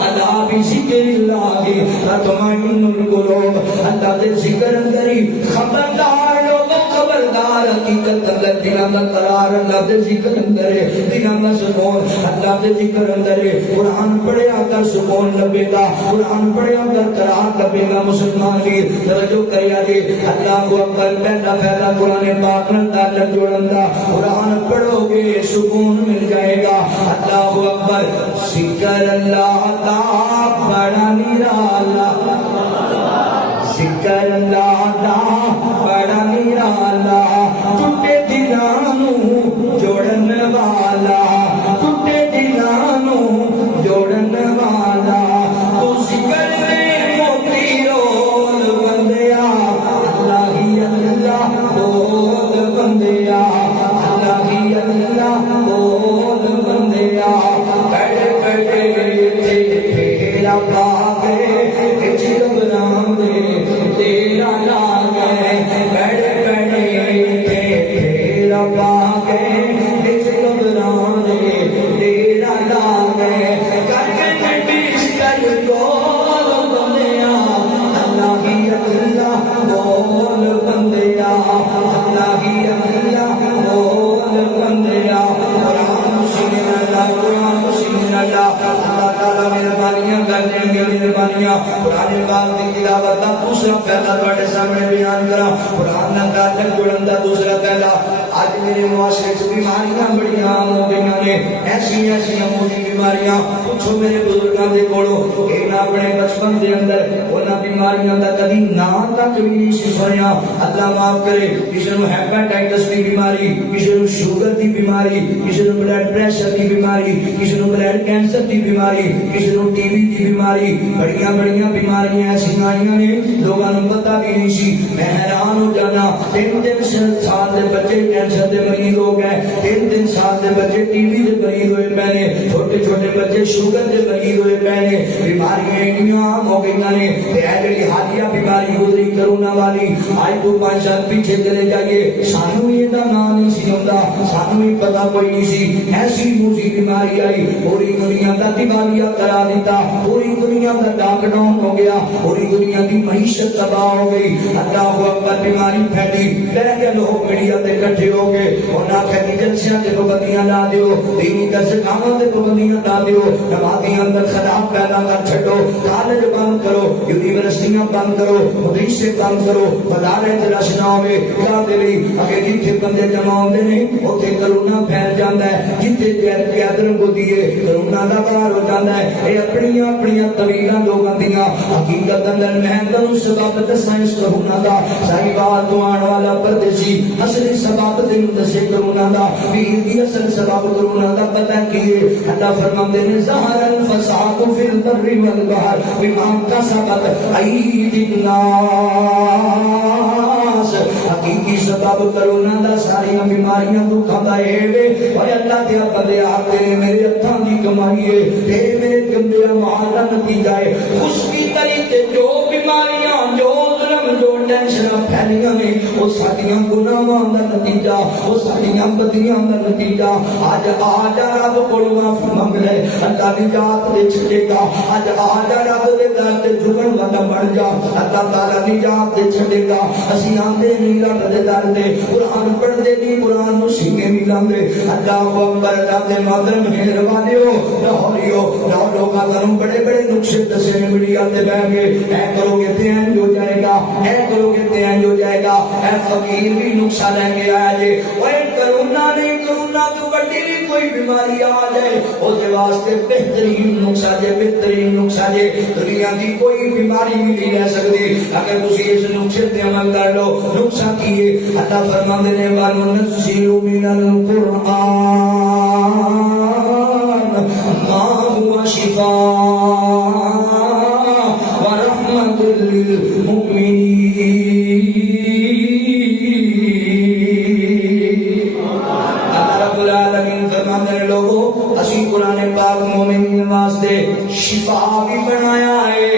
اللہ بذکر اللہ تطمئن القلوب اللہ دے ذکر اندر ہی خبردار لوگوں خبردار حقیقت اندر دلوں دا قرار اللہ دے ذکر اندر ہے دلوں دا سکون اللہ دے ذکر اندر ہے قرآن پڑھیا کر سکون لبے گا قرآن پڑھیا کر قرار لبے گا مسلمان بھی توجہ کریا جی اللہ کو اکبر پہلا پہلا قرآن پاک نال تعلق جوڑن دا قرآن پڑھو گے سکون مل جائے گا اللہ اکبر ذکر اللہ دا بڑا نرالا ذکر اللہ دا بڑا نرالا ٹوٹے دلاں نوں جوڑن والا ٹوٹے دلاں نوں جوڑن والا تو ذکر دے موتی رول بندیا اللہ ہی اللہ بول بندیا اللہ ہی اللہ بول بندیا کڑے کڑے تیرا پاگے جب نام دے تیرا لاگے کڑے کڑے تیرا پاگے جب نام دے تیرا لاگے کڑے بستر بول بندیا اللہ ہی اللہ بول بندیا اللہ ہی اللہ بول بندیا قرآن سننا اللہ قرآن سننا اللہ اللہ تعالیٰ مہربانیاں کرنے گے مہربانیاں قرآن پاک کی تلاوت کا دوسرا پہلا تواڈے سامنے بیان کراں قرآن نال تعلق جوڑن دا دوسرا پہلا آج میرے معاشرے سے بیماریاں بڑی عام ہو گئی نے، ایسی موٹی بیماریاں پوچھو میرے بزرگاں دے کولو کہ نہ اپنے بچپن دے اندر انہاں بیماریاں دا کبھی نام تک بھی نہیں سی سنیا۔ اللہ معاف کرے، کسی نو ہیپاٹائٹس دی بیماری، کسی نو شوگر دی بیماری، کسی نو بلڈ پریشر دی بیماری، کسی نو بلڈ کینسر دی بیماری، کسی نو ٹی بی دی بیماری، بڑیاں بیماریاں ایسی آئیاں نے لوگاں نو پتہ بھی نہیں سی۔ میں حیران ہو جانا، 3 سال دے بچے کینسر دے مریض ہو گئے، 3 سال دے بچے ٹی بی دے مریض ہوئے پے نے، چھوٹے بچے شوگر دے مریض ہوئے پے نے، بیماریاں اتنیاں عام ہو گئی نے۔ اے جڑی حالیہ بیماری گزری کرونا والی، آج تو 5 سال پیچھے چلے جائیے، سانو یہ نام نہیں سی ہوندا، سانو ہی پتہ کوئی نہیں سی۔ ایسی موسی بیماری آئی، پوری دنیا کا دیوالیہ کرا دیتا، پوری دنیا کا لاک ڈاؤن ہو گیا، پوری دنیا کی معیشت تباہ ہو گئی۔ اللہ اکبر، بیماری پھیلی، لے کے لوگ میڈیا تے اکٹھے ہو گئے، انہاں آخیا کہ جلسیاں تے پابندیاں لا دیو، دینی درسگاہاں تے پابندیاں لا دیو، نمازیاں اندر خلاف پیدا کر چھڈو، کالج بند کرو، یونیورسٹیاں بند کرو، مدرسے بند کرو، مدارس تے رش نہ ہوے۔ کیا دے لئی اگے جتھے بندے جمع ہوندے نے اوتھے کرونا پھیل جاندا ہے، جتھے قیادر کو دیے کرونا دا بار ہو جاندا ہے۔ اے اپنیاں طویلاں لوگاں دیاں حقیقت اندر میں تانوں سبب دساں اس کرونا دا۔ ساری بات تو آن والا پردیسی اصلی سبب تینوں دسے کرونا دا، پیر دی اصل سبب کرونا دا پتہ کی ہے؟ اللہ فرماندے نے ظاہر الفساد فی البر والبحر بما کسبت ایدی الناس۔ حقیقی سبب کرونا دا ساریاں بیماریاں دکھاں دا اے وے، اور اللہ دے بندے آتے میرے ہتھاں دی کمائی ہے، اے میرے گندے اعمال دا نتیجہ ہے۔ اس کی طریقے جو بیماریاں، جو ظلم، جو ٹینشناں پھیلیاں نے، وہ ساڈیاں گناہاں دا نتیجہ، وہ ساڈیاں بدیاں دا نتیجہ۔ آج آ جا رب کولوں معافی منگ لے، اللہ نجات دے چھڈے گا۔ آج آ جا رب دے در تے جھکن والا بن جا، اللہ تعالی نجات دے چھڈے گا۔ اسی آندے نہیں رب دے در تے، قرآن پڑھدے نہیں، قرآن نوں سینے نہیں لاندے۔ اللہ اکبر، اللہ دے محترم مہربانیو لاہوریو، لوکاں تانوں بڑے نقشے دسے میڈیا تے بیٹھ کے، اے کرو گے تے انج ہو جائے گا، اے کرو گے تے انج ہو جائے گا۔ اے فقیر بھی نقشہ لے کے آیا جے، اوے کرونا نہیں، کرونا تو بڑی کوئی بیماری آ جائے او دے واسطے بہترین نقشہ جے، بہترین نقشہ جے۔ دنیا کی کوئی بیماری بھی نہیں رہ سکتی اگر تسی اس نقشے تے عمل کر لو۔ نقشہ کیے اللہ فرماندے نے وَنُنَزِّلُ مِنَ الْقُرْآنِ مَا هُوَ شِفَاءٌ وَرَحْمَةٌ لِّلْمُؤْمِنِينَ۔ قرآن پاک مومنین واسطے شفا بھی بنایا ہے،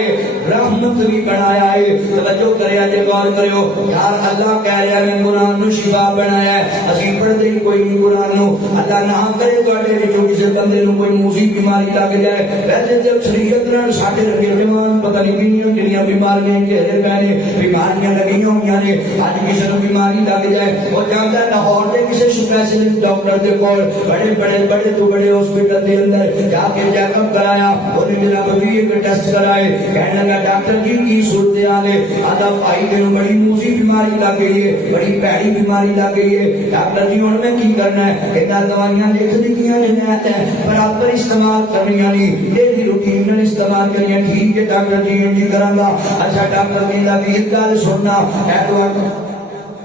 رحمت بھی بنایا ہے۔ توجہ کریا جے، غور کریو، یار اللہ کہہ رہا ہے قرآن نو شفا بنایا ہے، اسی پڑھتے ہی کوئی نہیں قرآن نو۔ اللہ نہ کرے تواڈے وچوں کسے بندے نو کوئی موسی بیماری لگ جائے، ویسے جب شریعت نال ساڈے رگے جوان پتہ نہیں کنیاں بیماریاں گھیرے پے نے، بیماریاں لگیاں ہوئیاں نے۔ اج کسے نو بیماری لگ جائے، وہ جاندا ہے لاہور دے کسے اسپیشلسٹ ڈاکٹر دے کول، بڑے تو بڑے ہاسپٹل دے اندر جا کے چیک اپ کرایا، انہیں جناب بھی ایک ٹیسٹ کرائے، کہنے لگا ڈاکٹر کی صورتحال ہے؟ آدھا بھائی تینوں بڑی موسی بیماری لگ گئی ہے، بڑی پیڑی بیماری لگ گئی ہے۔ ڈاکٹر جی ہن میں کی کرنا ہے؟ اتنا دوائیاں لکھ دیتیاں نے، برابر استعمال کرنیاں نہیں، یہ روٹین میں استعمال کرنیاں۔ ٹھیک ہے ڈاکٹر جی انجی کراں گا۔ اچھا ڈاکٹر کہندا بھی ایک گل سننا،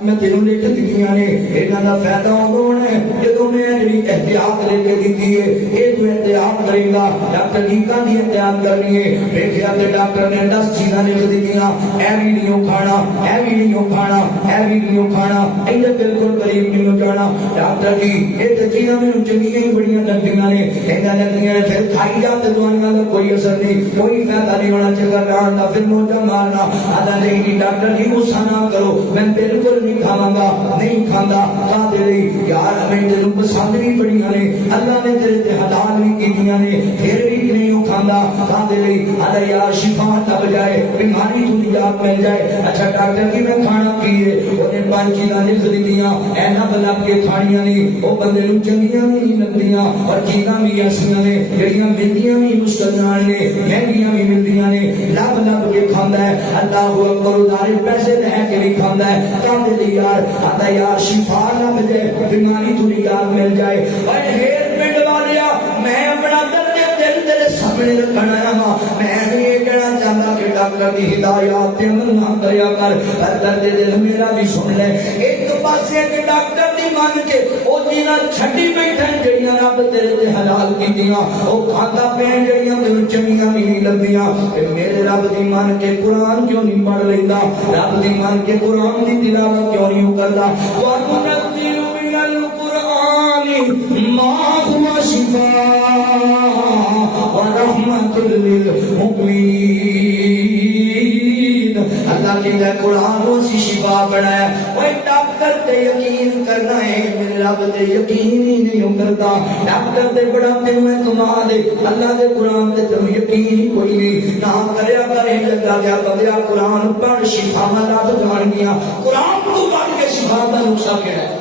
میں تینوں لکھ دیتیاں نے، انہاں دا فائدہ ادوں ہونا ہے جدوں میں جڑی احتیاط لے کے دیتی ہے، یہ تو احتیاط کرے گا۔ ڈاکٹر کی کہاں احتیاط کرنی ہے؟ دیکھیا تے ڈاکٹر نے 10 چیزاں لکھ دیتیاں، اے بھی نہیں کھانا، اے بھی نہیں کھانا، اے بھی نہیں کھانا، ایندے بالکل قریب نہیں جانا۔ ڈاکٹر جی یہ تے چیزاں مینوں چنگیاں ہی بڑیاں لگدیاں نے، ایندے لگدیاں نے، پھر کھائی جا تے دوائیاں دا کوئی اثر نہیں، کوئی فائدہ نہیں ہونا، چکر لانا دا پھر موجہ مارنا۔ آدھا نہیں ڈاکٹر جی غصہ نہ کرو، میں بالکل نہیں کھاواں گا، نہیں کھاندا۔ کہاں دے رہی یار میں تینوں پسند بھی بڑیاں نے، اللہ نے تیرے تے حلال بھی کیتیاں نے، پھر بھی نہیں کھاندا۔ کہاں دے رہی آدھا یار شفا لب جائے، بیماری تو نجات مل جائے۔ اچھا ڈاکٹر کی میں کھانا کی ہے؟ انہیں 5 چیزاں لکھ دیتیاں، اینا بلب کے کھانیاں نہیں، وہ بندے نوں چنگیاں نہیں لگدیاں، اور چیزاں بھی ایسیاں نے جڑیاں ملدیاں بھی مشکل نال نے، مہنگیاں بھی ملدیاں نے، لب کے کھاندا ہے۔ اللہ اکبر، ادھارے پیسے لے کے بھی کھاندا آندا ہے کاندے دی یار آندا یار شفا نہ ملے بیماری تو نجات مل جائے اے ہیر پنڈ والیا میں اپنا درد دل تیرے سامنے رکھنا وا میں نہیں کہنا چاہتا کہ ڈاکٹر دی ہدایات تے عمل نہ کریا کر پر درد دل میرا بھی سن لے ایک پاسے کہ ڈاکٹر دی مان کے او دینا چھڈی بیٹھن جڑیاں رب تیرے تے حلال کیتیاں او کھاتا پین جڑیاں تے چنگیاں نہیں لبیاں میرے رب دی مان کے قرآن کیوں نہیں پڑھ لیندا رب دی مان کے قرآن دی تلاوت کیوں نہیں کردا وَنُنَزِّلُ مِنَ الْقُرْآنِ مَا هُوَ شِفَاءٌ وَرَحْمَةٌ لِّلْمُؤْمِنِينَ اللہ کی ہے قرآن اسی شفا بنایا وہ ڈاکٹر تے یقین کرنا ہے میرے رب تے یقین ہی نہیں کرتا ڈاکٹر تے بڑا تینوں کما دے اللہ دے قرآن تے تم یقین ہی کوئی نہیں نہ کریا کرے جگہ گیا بندیا قرآن پڑھ شفا لب جان گیا قرآن تو پڑھ کے شفا کا نسخہ کہڑا ہے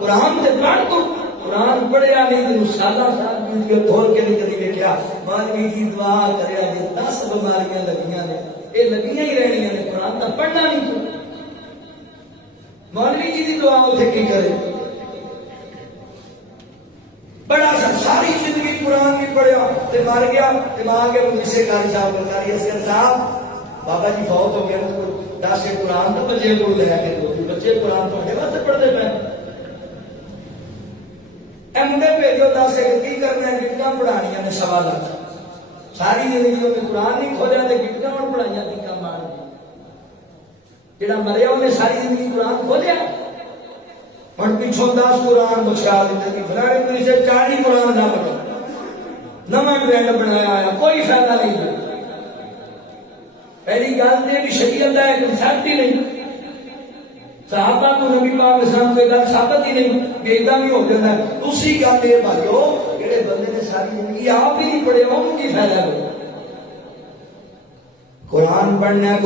قرآن تے پڑھ تو قرآن پڑھیا نہیں تو سالہ سال بیت کے کھول کے نہیں کدی دیکھا مولوی جی دعا کریا جی 10 بیماریاں لگیاں نے یہ لگیاں ہی رہنیاں نے قرآن تو پڑھنا نہیں مولوی جی دی دعا اتنے کی کرے بڑا سا ساری زندگی قرآن نہیں پڑھیا تے مر گیا تے ماں کے مجھے کاری صاحب بتاری اسکر صاحب بابا جی فوت ہو گیا 10 قرآن تو بچے کو لے کے دو بچے قرآن تو ہٹے بات پڑھتے پہ اے منڈے بھیجو 10 کی کرنا ہے گٹیاں پڑھانیاں نے سوالات ساری زندگی میں قرآن نہیں کھولیا تے گٹیاں اور پڑھائیاں کی کام آ جڑا مریا انہیں ساری زندگی قرآن کھولیا اور پیچھوں 10 قرآن بچا دیتے کہ فلانے کو اسے 40 قرآن نہ پڑھو نواں ٹرینڈ بنایا آیا کوئی فائدہ نہیں پہلی گل یہ بھی شریعت کا ایک کنسیپٹ ہی نہیں صحابہ کو نبی پاک اسلام کوئی گل ثابت ہی نہیں بیدا بھی ہو جاتا ہے دوسری گل یہ بھائیو جڑے بندے نے ساری زندگی آپ ہی نہیں پڑھے ان کی فائدہ ہو قرآن پڑھنا ہے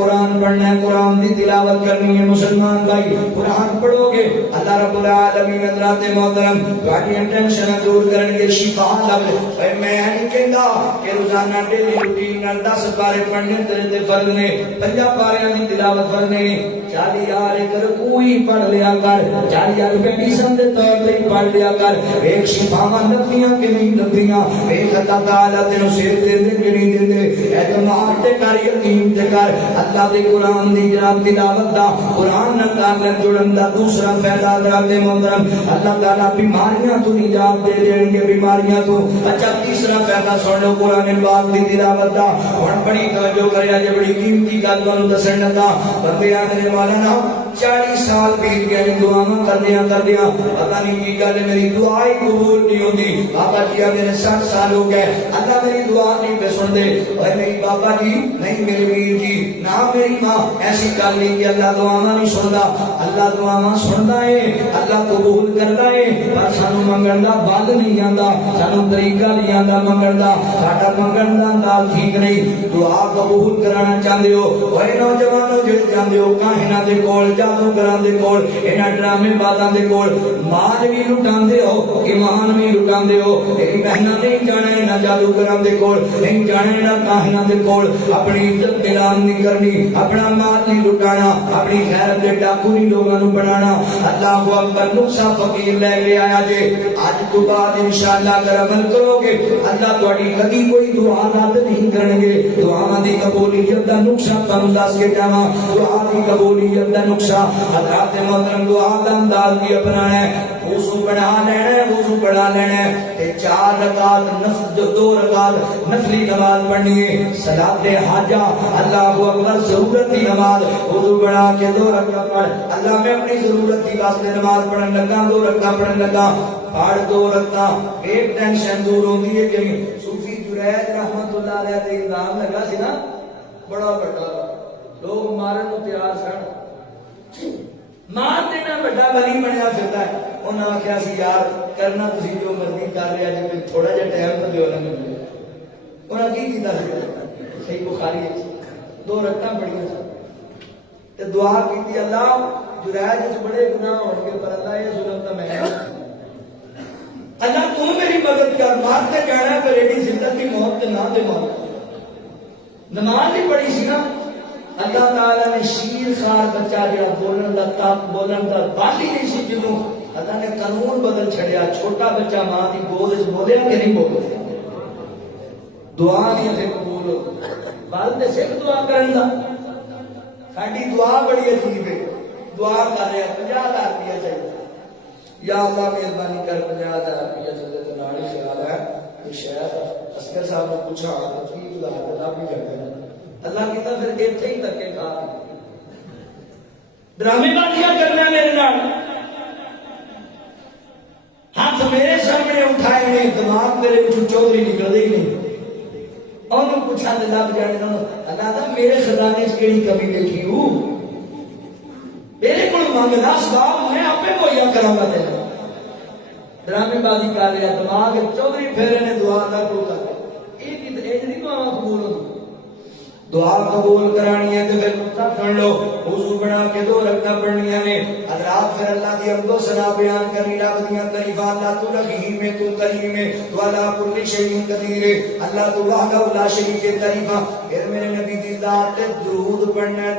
قرآن دی تلاوت کرنی ہے مسلمان بھائی قرآن پڑھو گے اللہ رب العالمین حضرات محترم تہاڈی ٹینشن دور کرن گے شفا لبے اے میں نہیں کہندا کہ روزانہ ڈیلی روٹین نال 10 پارے پڑھنے تیرے تے فرض نے 50 پاریاں دی تلاوت فرض نہیں 40 یار ایک رکوع پڑھ لیا کر 40 یار پیسن دے طور تے پڑھ لیا کر ایک شفاواں لبیاں کہ نہیں لبیاں ایک اللہ تعالی تینوں سیر دے دے کہ نہیں دے دے اعتماد تے کر یقین تے کر اللہ دے قرآن دی جناب تلاوت دا قرآن نال تعلق جوڑن دا دوسرا فائدہ حضرات محترم اللہ تعالی بیماریاں تو نجات دے دین گے بیماریاں تو اچھا تیسرا فائدہ سن لو قرآن پاک دی تلاوت دا ہن بڑی توجہ کریا جے بڑی قیمتی گل تانوں دسن لگا بندیاں دے مولانا 40 سال بیت گئے دعاواں کردیاں پتہ نہیں کی گل میری دعا ہی قبول نہیں ہوندی بابا جی میرے 60 سال ہو گئے اللہ میری دعا نہیں پہ سن دے اور نہیں بابا جی نہیں میرے ویر جی نہ میری ماں ایسی گل نہیں کہ اللہ دعاواں نہیں سندا اللہ دعاواں سندا ہے اللہ قبول کردا ہے پر سانو منگن دا بد نہیں آندا سانو طریقہ نہیں آندا منگن دا ساڈا منگن دا انداز ٹھیک نہیں دعا قبول کرانا چاہندے ہو اوے نوجوانو جڑے جاندے ہو کاہناں دے کول جادوگراں دے کول انہاں ڈرامے بازاں دے کول مال بھی لٹاندے ہو ایمان بھی لٹاندے ہو اے بہنا نہیں جانا انہاں جادوگراں دے کول نہیں جانا انہاں کاہناں دے کول اپنی عزت نیلام نہیں کرنی اپنا مال نہیں لٹانا اپنی غیرت دے ڈاکو نہیں لوگاں نوں بنانا اللہ اکبر نقصہ فقیر لے کے آیا جے اج تو بعد انشاءاللہ اگر عمل کرو گے اللہ تہاڈی کبھی کوئی دعا رد نہیں کرن گے دعاواں دی قبولیت دا نقصہ تانوں دس کے جاواں دعا دی قبولیت دا نقصہ حضرات محترم دعا دا انداز بھی اپنانا ہے وضو بنا لینا ہے وضو بنا لینا ہے تے 4 رکعت نفل جو 2 رکعت نفلی نماز پڑھنی ہے صلاۃ حاجہ اللہ اکبر ضرورت کی نماز وضو بنا کے 2 رکعت پڑھ اللہ میں اپنی ضرورت کی واسطے نماز پڑھن لگا 2 رکعت پڑھن لگا پڑھ 2 رکعت ایک ٹینشن دور ہوندی ہے کہ صوفی جنید رحمت اللہ علیہ دے نام لگا سی نا بڑا بڑا لوگ مارن کو تیار سن مار دینا بڑا ولی بنیا پھرتا ہے انہاں آخیا سی یار کرنا تسی جو مرضی کر رہے جے کوئی تھوڑا جہا ٹائم تو دیو نہ ملے انہاں کی کیتا سی صحیح بخاری ہے 2 رکعتاں پڑھیاں سن تے دعا کیتی اللہ جرائد وچ بڑے گناہ ہون گے پر اللہ یہ ظلم تے میں اللہ تو میری مدد کر مار تے جانا پر ایڈی زندگی موت تے نہ دے موت نماز ہی پڑھی سی نا اللہ تعالیٰ نے شیر خار بچہ جڑا بولن دا تاک بولن دا بالی نہیں سی جنوں اللہ نے قانون بدل چھڑیا چھوٹا بچہ ماں دی گود وچ بولیا کہ نہیں بولیا دعا نہیں تے قبول ہو والد سے دعا کرن دا ساڈی دعا بڑی عجیب ہے دعا کر رہے 50,000 روپیہ چاہیے یا اللہ مہربانی کر 50,000 روپیہ چلے تو نال خیال ہے کہ شاید اصغر صاحب نے پوچھا تو 20,000 اللہ بھی کر دینا اللہ کہتا پھر ایتھے ہی تکے کھا ڈرامے بازیاں کرنا میرے نال ہاتھ میرے سامنے اٹھائے ہوئے دماغ میرے وچوں چودھری نکلدے ہی نہیں انہوں پوچھا تے لب جانے اللہ دا میرے خزانے وچ کیڑی کمی ویکھی ہو میرے کول منگنا سواب میں آپے مہیا کراں گا تینوں ڈرامے بازی کر رہا دماغ چودھری پھیرے نے دعا نہ کو کر یہ نہیں دعا قبول ہوتی دعا قبول کرانی ہے تو پھر سب سن لو وضو بنا کے 2 رکعتاں پڑھنیاں نے حضرات پھر اللہ دی حمد و ثنا بیان کرنی رب دیاں تعریفاں اللہ تو رحیم ہے تو کریم ہے تو علی کل شیء قدیر ہے اللہ تو وحدہ لا شریک ہے تعریفاں پھر میرے نبی دی ذات تے درود پڑھنا ہے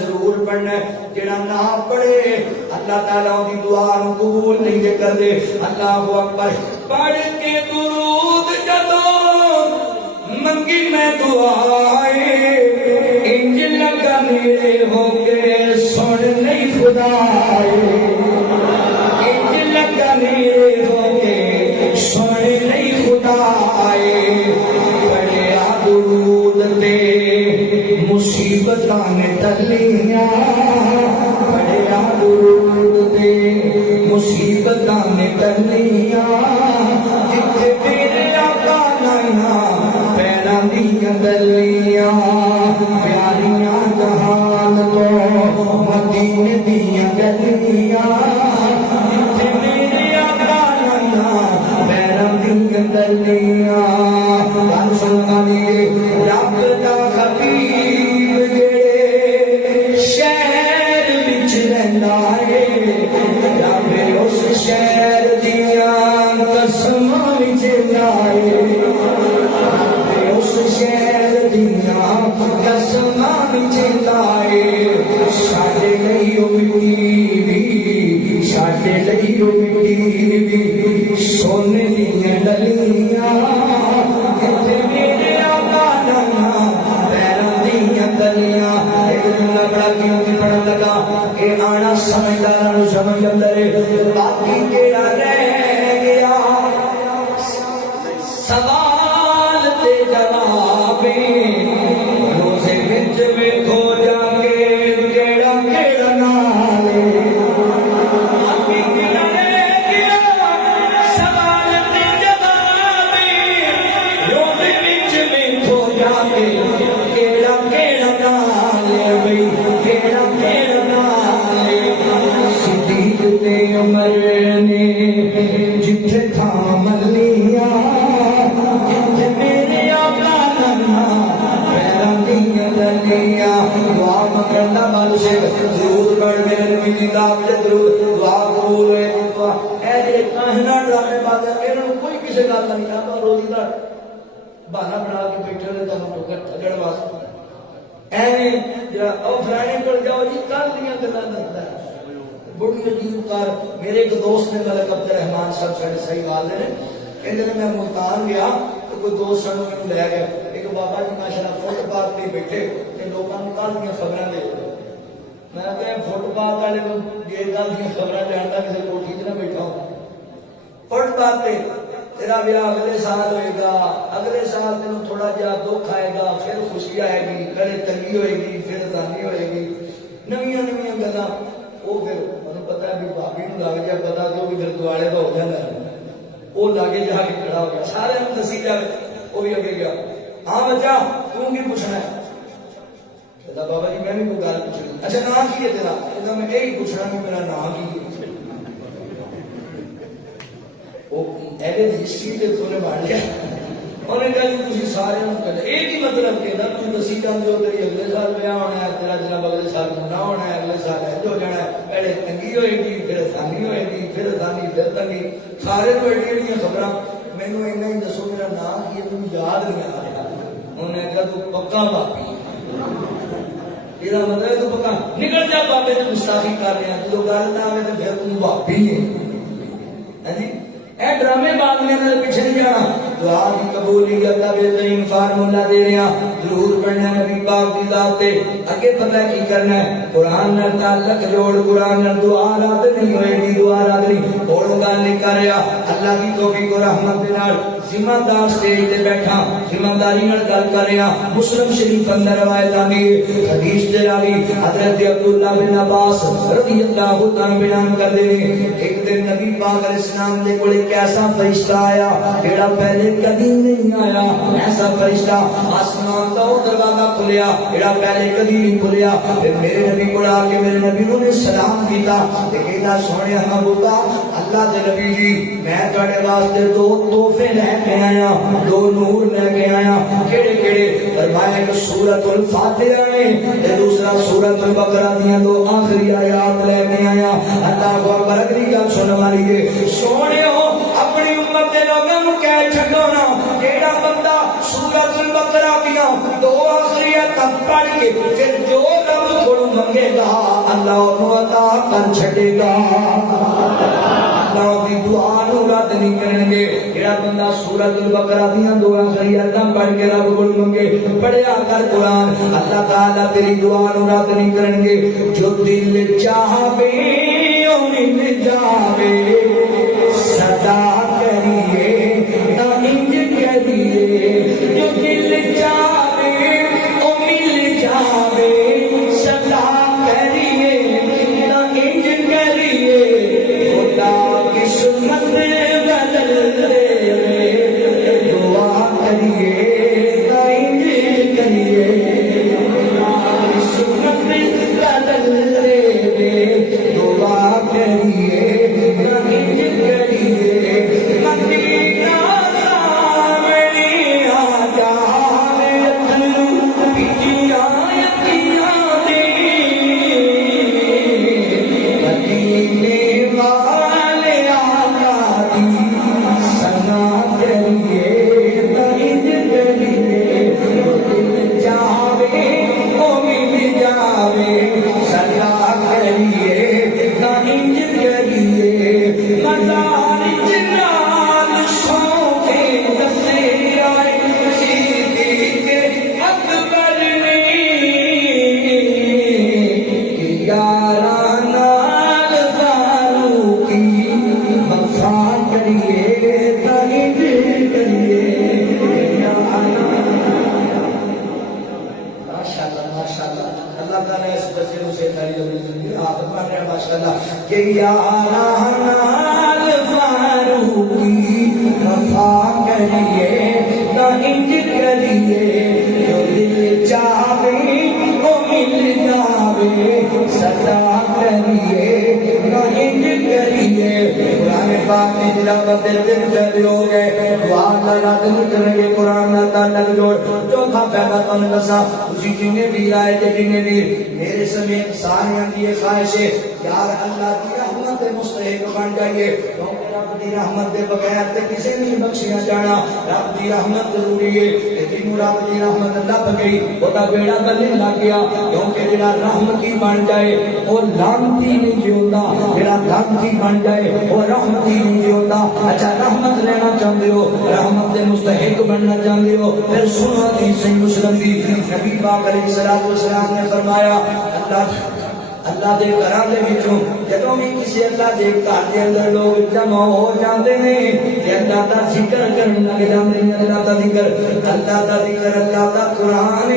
ضرور پڑھنا ہے جڑا نہ پڑھے اللہ تعالی دی دعا نو قبول نہیں دے کردے اللہ اکبر پڑھ کے درود جدوں منگی میں دعائے انج لگا میرے ہو کے سن نہیں خدائے انج لگا میرے ہو کے سن نہیں خدائے بڑے درود دے مصیبتاں نے ٹلیاں بڑے درود دے مصیبتاں نے ٹلیاں جتھے میرے آقا نہ گلیاں پیاریاں جہان تو مدینے دیا گلیاں جتھے میرے آقا نہ پیراں دیا گلیاں گل سنانی رب دا حبیب جڑے شہر وچ رہندا ہے رب اس شہر دیاں قسماں وچ لائے شہر دنیا قسماں وچ لائے ساڈے لئی او مٹی وی ساڈے لئی او مٹی وی سونے دیاں ڈلیاں جتھے میرے آقا نہ پیراں دیاں گلیاں ایک جملہ بڑا قیمتی پڑھن لگا کہ آنا سمجھداراں نوں سمجھ اندر باقی کیڑا رہ گیا سوال تے جواب روزے وچ ویکھو جا کے کیڑا کیڑا نال باقی کیڑا رہ گیا سوال تے جواب روزے وچ ویکھو جا کے کیڑا کیڑا نال بھئی کیڑا کیڑا نال صدیق تے عمر نے جتھے تھام لیاں دعا مانگنا مال سے ضرور پڑھ میرے نبی دی دعا ضرور دعا قبول ہوئے اے جے کہنا ڈرامے بات ہے انہاں کوئی کسے گل نہیں کردا روزی دا بہانہ بنا کے بیٹھے نے تانوں تو ٹھگڑ واسطے ایویں جڑا او فلانے کول جاؤ جی کل دیاں گلاں دسدا بڑی عجیب کار میرے ایک دوست نے ملک عبد الرحمان صاحب ساڈے صحیح والے نے کہندے نے میں ملتان گیا تو کوئی دوست سانوں مینوں لے گیا ایک بابا جی ماشاءاللہ فٹ پاتھ تے بیٹھے تے لوکاں نوں کل دیاں خبراں دے میں کہ فٹ پاتھ والے نوں جے کل دیاں خبراں جاندا کسے کوٹھی تے نہ بیٹھا ہو فٹ پاتھ تے تیرا بیاہ اگلے سال ہوئے گا اگلے سال تینوں تھوڑا جہا دکھ آئے گا پھر خوشی آئے گی کڑے تنگی ہوئے گی پھر تنگی ہوئے گی نویاں نویاں گلاں وہ پھر مجھے پتا ہے بھی بھابی نوں لگ گیا پتا تو بھی پھر دوالے کا ہو جاتا ہے وہ لاگے جا کے کھڑا ہو گیا سارے ہم دسی جائے وہ بھی اگے گیا ہاں بچہ تم کی پوچھنا ہے کہتا بابا جی میں بھی کوئی گل پوچھنی اچھا نام کی ہے تیرا کہتا میں یہی پوچھنا کہ میرا نام کی ہے وہ ایویں ہسٹری کے تھوڑے مار لیا انہوں نے کہا جی تھی سارے یہ نہیں مطلب کہ نا تم دسی جاتے ہو تیری اگلے سال بیاہ ہونا ہے تیرا جناب اگلے سال نہ ہونا ہے اگلے سال ایج ہو جانا ہے پہلے تنگی ہوئے گی پھر آسانی ہوئے گی پھر آسانی پھر تنگی سارے تو ایڈی ایڈیاں خبر مینو ایسا ہی دسو میرا نام کی تم یاد نہیں آ رہا انہوں نے کہا تو پکا باپی یہ مطلب ہے تو پکا نکل جا بابے نے گستاخی کر رہے ہیں جو گل نہ آئے تو پھر تم بھابی ہے جی اے ڈرامے بعد میں پیچھے نہیں جانا دعا کی قبولیت کا بہترین فارمولا دے رہے ہیں ضرور پڑھنا نبی پاک کی ذات تے اگے پتہ کی کرنا ہے قرآن نال تعلق جوڑ قرآن نال دعا رات نہیں ہوئے گی دعا رات نہیں اور گل نہیں کر رہا اللہ کی توفیق اور رحمت دے نال ذمہ دار سٹیج تے بیٹھا ذمہ داری نال گل کر رہا مسلم شریف اندر روایت آندی ہے حدیث دے راوی حضرت عبداللہ بن عباس رضی اللہ تعالی بیان کر دے ایک دن نبی پاک علیہ السلام دے کول ایک ایسا فرشتہ آیا جڑا پہلے کبھی نہیں آیا ایسا فرشتہ آسمان کا دروازہ کھلیا جڑا پہلے کبھی نہیں کھلیا پھر میرے نبی کو آ کے میرے نبی نے سلام کیتا تے کہتا سونے محبوبا اللہ دے نبی جی میں تواڈے واسطے دو تحفے لے کے آیا دو نور لے کے آیا کیڑے کیڑے فرمایا کہ سورۃ الفاتحہ ہے تے دوسرا سورۃ البقرہ دیاں دو آخری آیات لے کے آیا اللہ اکبر اگلی گل سنن والی ہے سونے ہو اپنی امت دے لوگاں نوں کہہ چھڈو نا جیڑا بندہ سورۃ البقرہ دیاں دو آخری آیات پڑھ کے پھر جو رب کولوں منگے گا اللہ انہوں عطا کر چھڈے گا اللہ دی دعا نوں رد نہیں کرن گے جیڑا بندہ سورۃ البقرہ دیاں دو آخری آیات پڑھ کے رب کولوں منگے پڑھیا کر قرآن اللہ تعالی تیری دعا نوں رد نہیں کرن گے جو دل چاہے او مل جاوے صدا کریے تا انج کریے جو دل چاہے او مل جاوے صدا کریے تا انج کریے خدا کی سنت بدل دے دعا کریے تا انج کریے خدا کی سنت بدل دے دعا کریے میرے سمیت سارے کی خواہش ہے یار اللہ کی رحمت مستحق بن جائیے کیونکہ رب کی رحمت کے بغیر تے کسی نہیں بخشیا جانا رب کی رحمت ضروری ہے لیکن رب کی رحمت لب گئی وہ تا بیڑا بننے لگ گیا کیونکہ جڑا رحمتی بن جائے وہ لعنتی نہیں جیوندا جڑا لعنتی بن جائے وہ رحمتی نہیں جیوندا اچھا رحمت لینا چاہتے ہو رحمت کے مستحق بننا چاہتے ہو پھر سنو حدیث صحیح مسلم دی نبی پاک علیہ الصلوۃ والسلام نے فرمایا اللہ دے گھراں دے وچوں جدوں بھی کسی اللہ دے گھر دے اندر لوگ جمع ہو جاندے نے تے اللہ دا ذکر کرن لگ جاندے نے اللہ دا ذکر اللہ دا قرآن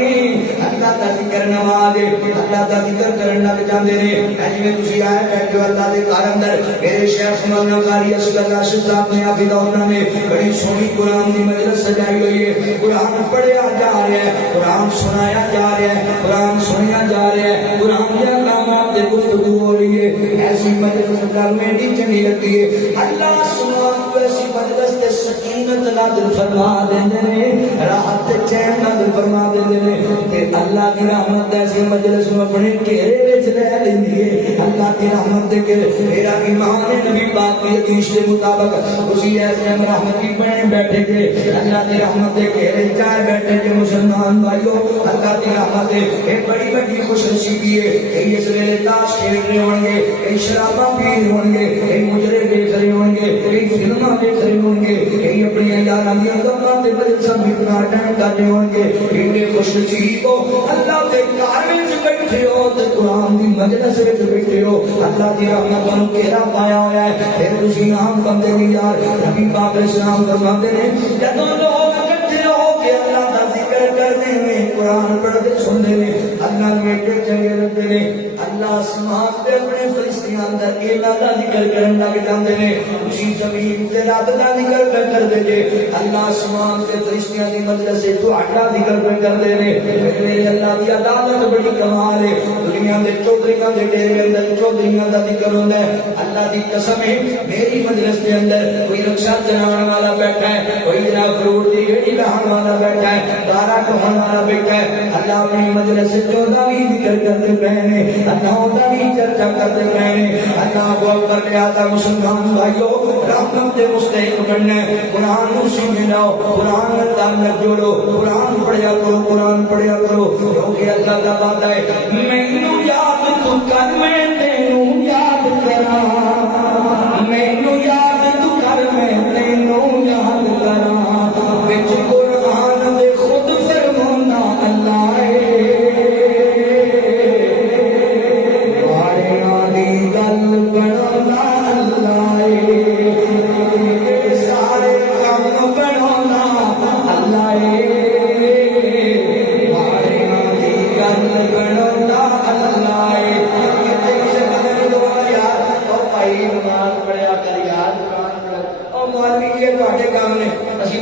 اللہ دا ذکر نماز اللہ دا ذکر کرن لگ جاندے نے جویں تسی آئے بیٹھے ہو اللہ دے گھر اندر میرے شیخ مولانا قاری اصغر راشد صاحب نے حافظ اللہ نے بڑی سونی قرآن دی مجلس سجائی ہوئی ہے قرآن پڑھیا جا رہا ہے قرآن سنایا جا رہا ہے قرآن سنیا جا رہا ہے قرآن کے احکامات کی گفتگو ہو رہی ہے ایسی مجلس میں نہیں چنگی لگتی ہے اللہ سبحانہ ایسی مجلس تے سکینت نازل فرما دیندے نے راحت تے چین نازل فرما دیندے نے تے اللہ کی رحمت ایسی مجلس میں اپنے گھیرے وچ لے لیندی ہے اللہ اللہ کی رحمت دے کے میرا ایمان نبی پاک کی حدیث کے مطابق اسی ایسے ہم رحمت کی بنے بیٹھے گے اللہ کی رحمت دے کے چائے بیٹھے گے مسلمان بھائیوں اللہ کی رحمت دے ایک بڑی بڑی خوش نصیبی ہے کئی اس ویلے تاش کھیل رہے ہوں گے کئی شراباں پی رہے ہوں گے کئی مجرے دیکھ رہے ہوں گے کئی فلماں دیکھ رہے ہوں گے کئی اپنی یاراں دی غماں تے بڑے سب اتنا اٹینڈ کر رہے ہوں گے کئی خوش نصیب ہو اللہ دے گھر وچ بیٹھے ہو تے قرآن دی مجلس وچ بیٹھے ہو اللہ دی رحمت تانوں گھیرا پایا ہویا ہے پھر تسی عام بندے نہیں یار نبی پاک علیہ السلام فرماتے ہیں جدوں لوگ اکٹھے ہو کے اللہ دا ذکر کرتے ہیں قرآن پڑھتے سنتے ہیں اللہ نے ایک چنگے لگتے ہیں اللہ آسمان تے اپنے فرشتیاں اندر اللہ دا ذکر کرن لگ جاندے نے اسی زمین تے رب دا ذکر کر دے جے اللہ آسمان تے فرشتیاں دی مجلس سے تہاڈا ذکر کردے نے میرے اللہ دی عدالت بڑی کمال ہے دنیا دے چودھریاں دے ڈیرے اندر چودھریاں دا ذکر ہوندا ہے اللہ دی قسم ہے میری مجلس دے اندر کوئی رکشا چلانے والا بیٹھا ہے کوئی جناب فروٹ دی ریڑھی لانے والا بیٹھا ہے دارا ٹھوہن والا بیٹھا ہے اللہ اپنی مجلس سے جو دا بھی ذکر کرتے رہے ہیں اللہ دا بھی چرچا کرتے رہے ہیں اللہ کو اکبر لے آتا مسلمان بھائیو رحمت دے مستحق بننا ہے قرآن نو سینے لاؤ قرآن نال تعلق جوڑو قرآن پڑھیا کرو قرآن پڑھیا کرو کیونکہ اللہ دا وعدہ ہے مینوں یاد تو کر میں تینوں یاد کراں مینوں یاد تو کر میں تینوں یاد کراں وچ قرآن دے خود فرمانا اللہ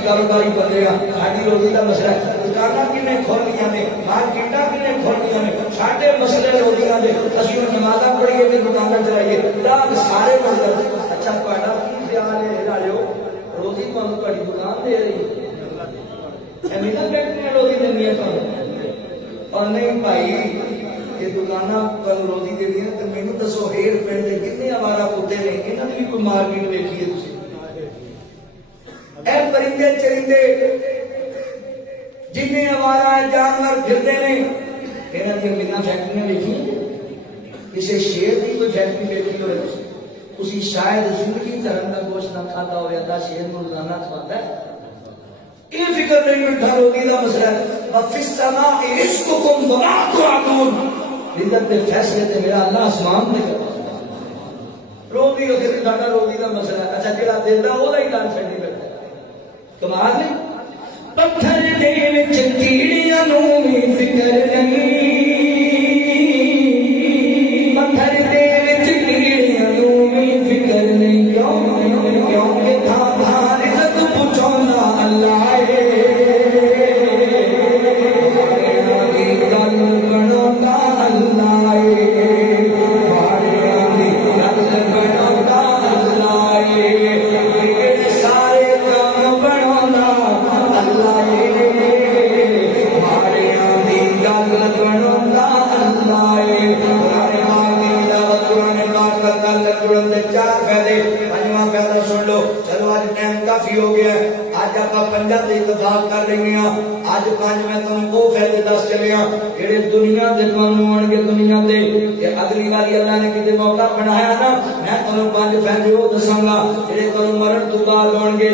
کاروباری بندے گا ساری روزی کا مسئلہ ہے دکاناں کنے کھول گیا نے مارکیٹاں کنے کھول گیا نے ساڈے مسئلے روزیاں دے اسی نمازاں پڑھیے تے دکاناں چلائیے رات سارے مسئلے اچھا تہاڈا کی خیال ہے لالو روزی تانوں تہاڈی دکان دے رہی ہے میرا بیٹھنے روزی دینی ہے تانوں اور نہیں بھائی یہ دکاناں تانوں روزی دے دی تے مینوں دسو ہیر پنڈ دے کتنے آوارہ کتے نے انہاں دی کوئی مارکیٹ ویکھیے تسی اے پرندے چرندے جنہیں آوارہ جانور پھرتے ہیں انہاں دی کتنا فیکٹریاں دیکھی کسی شیر کی کوئی فیکٹری دیکھی ہوئے اسی شاید زندگی دھرم کا گوشت نہ کھاتا ہو یا شیر کو روزانہ کھاتا ہے یہ فکر نہیں مٹھا روزی کا مسئلہ ہے وفی السماء رزقکم وما توعدون رزق کے فیصلے تے میرا اللہ آسمان دے کرتا روزی کا پھر ساڈا روزی کا مسئلہ ہے اچھا جڑا دیندا او دا ہی ڈر چھڈی بیٹھا کمال نہیں پتھر دے وچ کیڑیاں نوں بھی فکر نہیں پتھر دے وچ کیڑیاں نوں بھی فکر نہیں کیوں کہ تھا رزق پہنچانا اللہ ہے ہو گیا آج آپ پنجا تے اتفاق کر رہے ہیں آج پانچ میں تم وہ فائدے دس چلے ہیں جڑے دنیا تے تانوں آن گے دنیا تے تے اگلی باری اللہ نے کتے موقع بنایا نا میں تانوں پانچ فائدے وہ دساں گا جڑے تانوں مرن تو بعد آن گے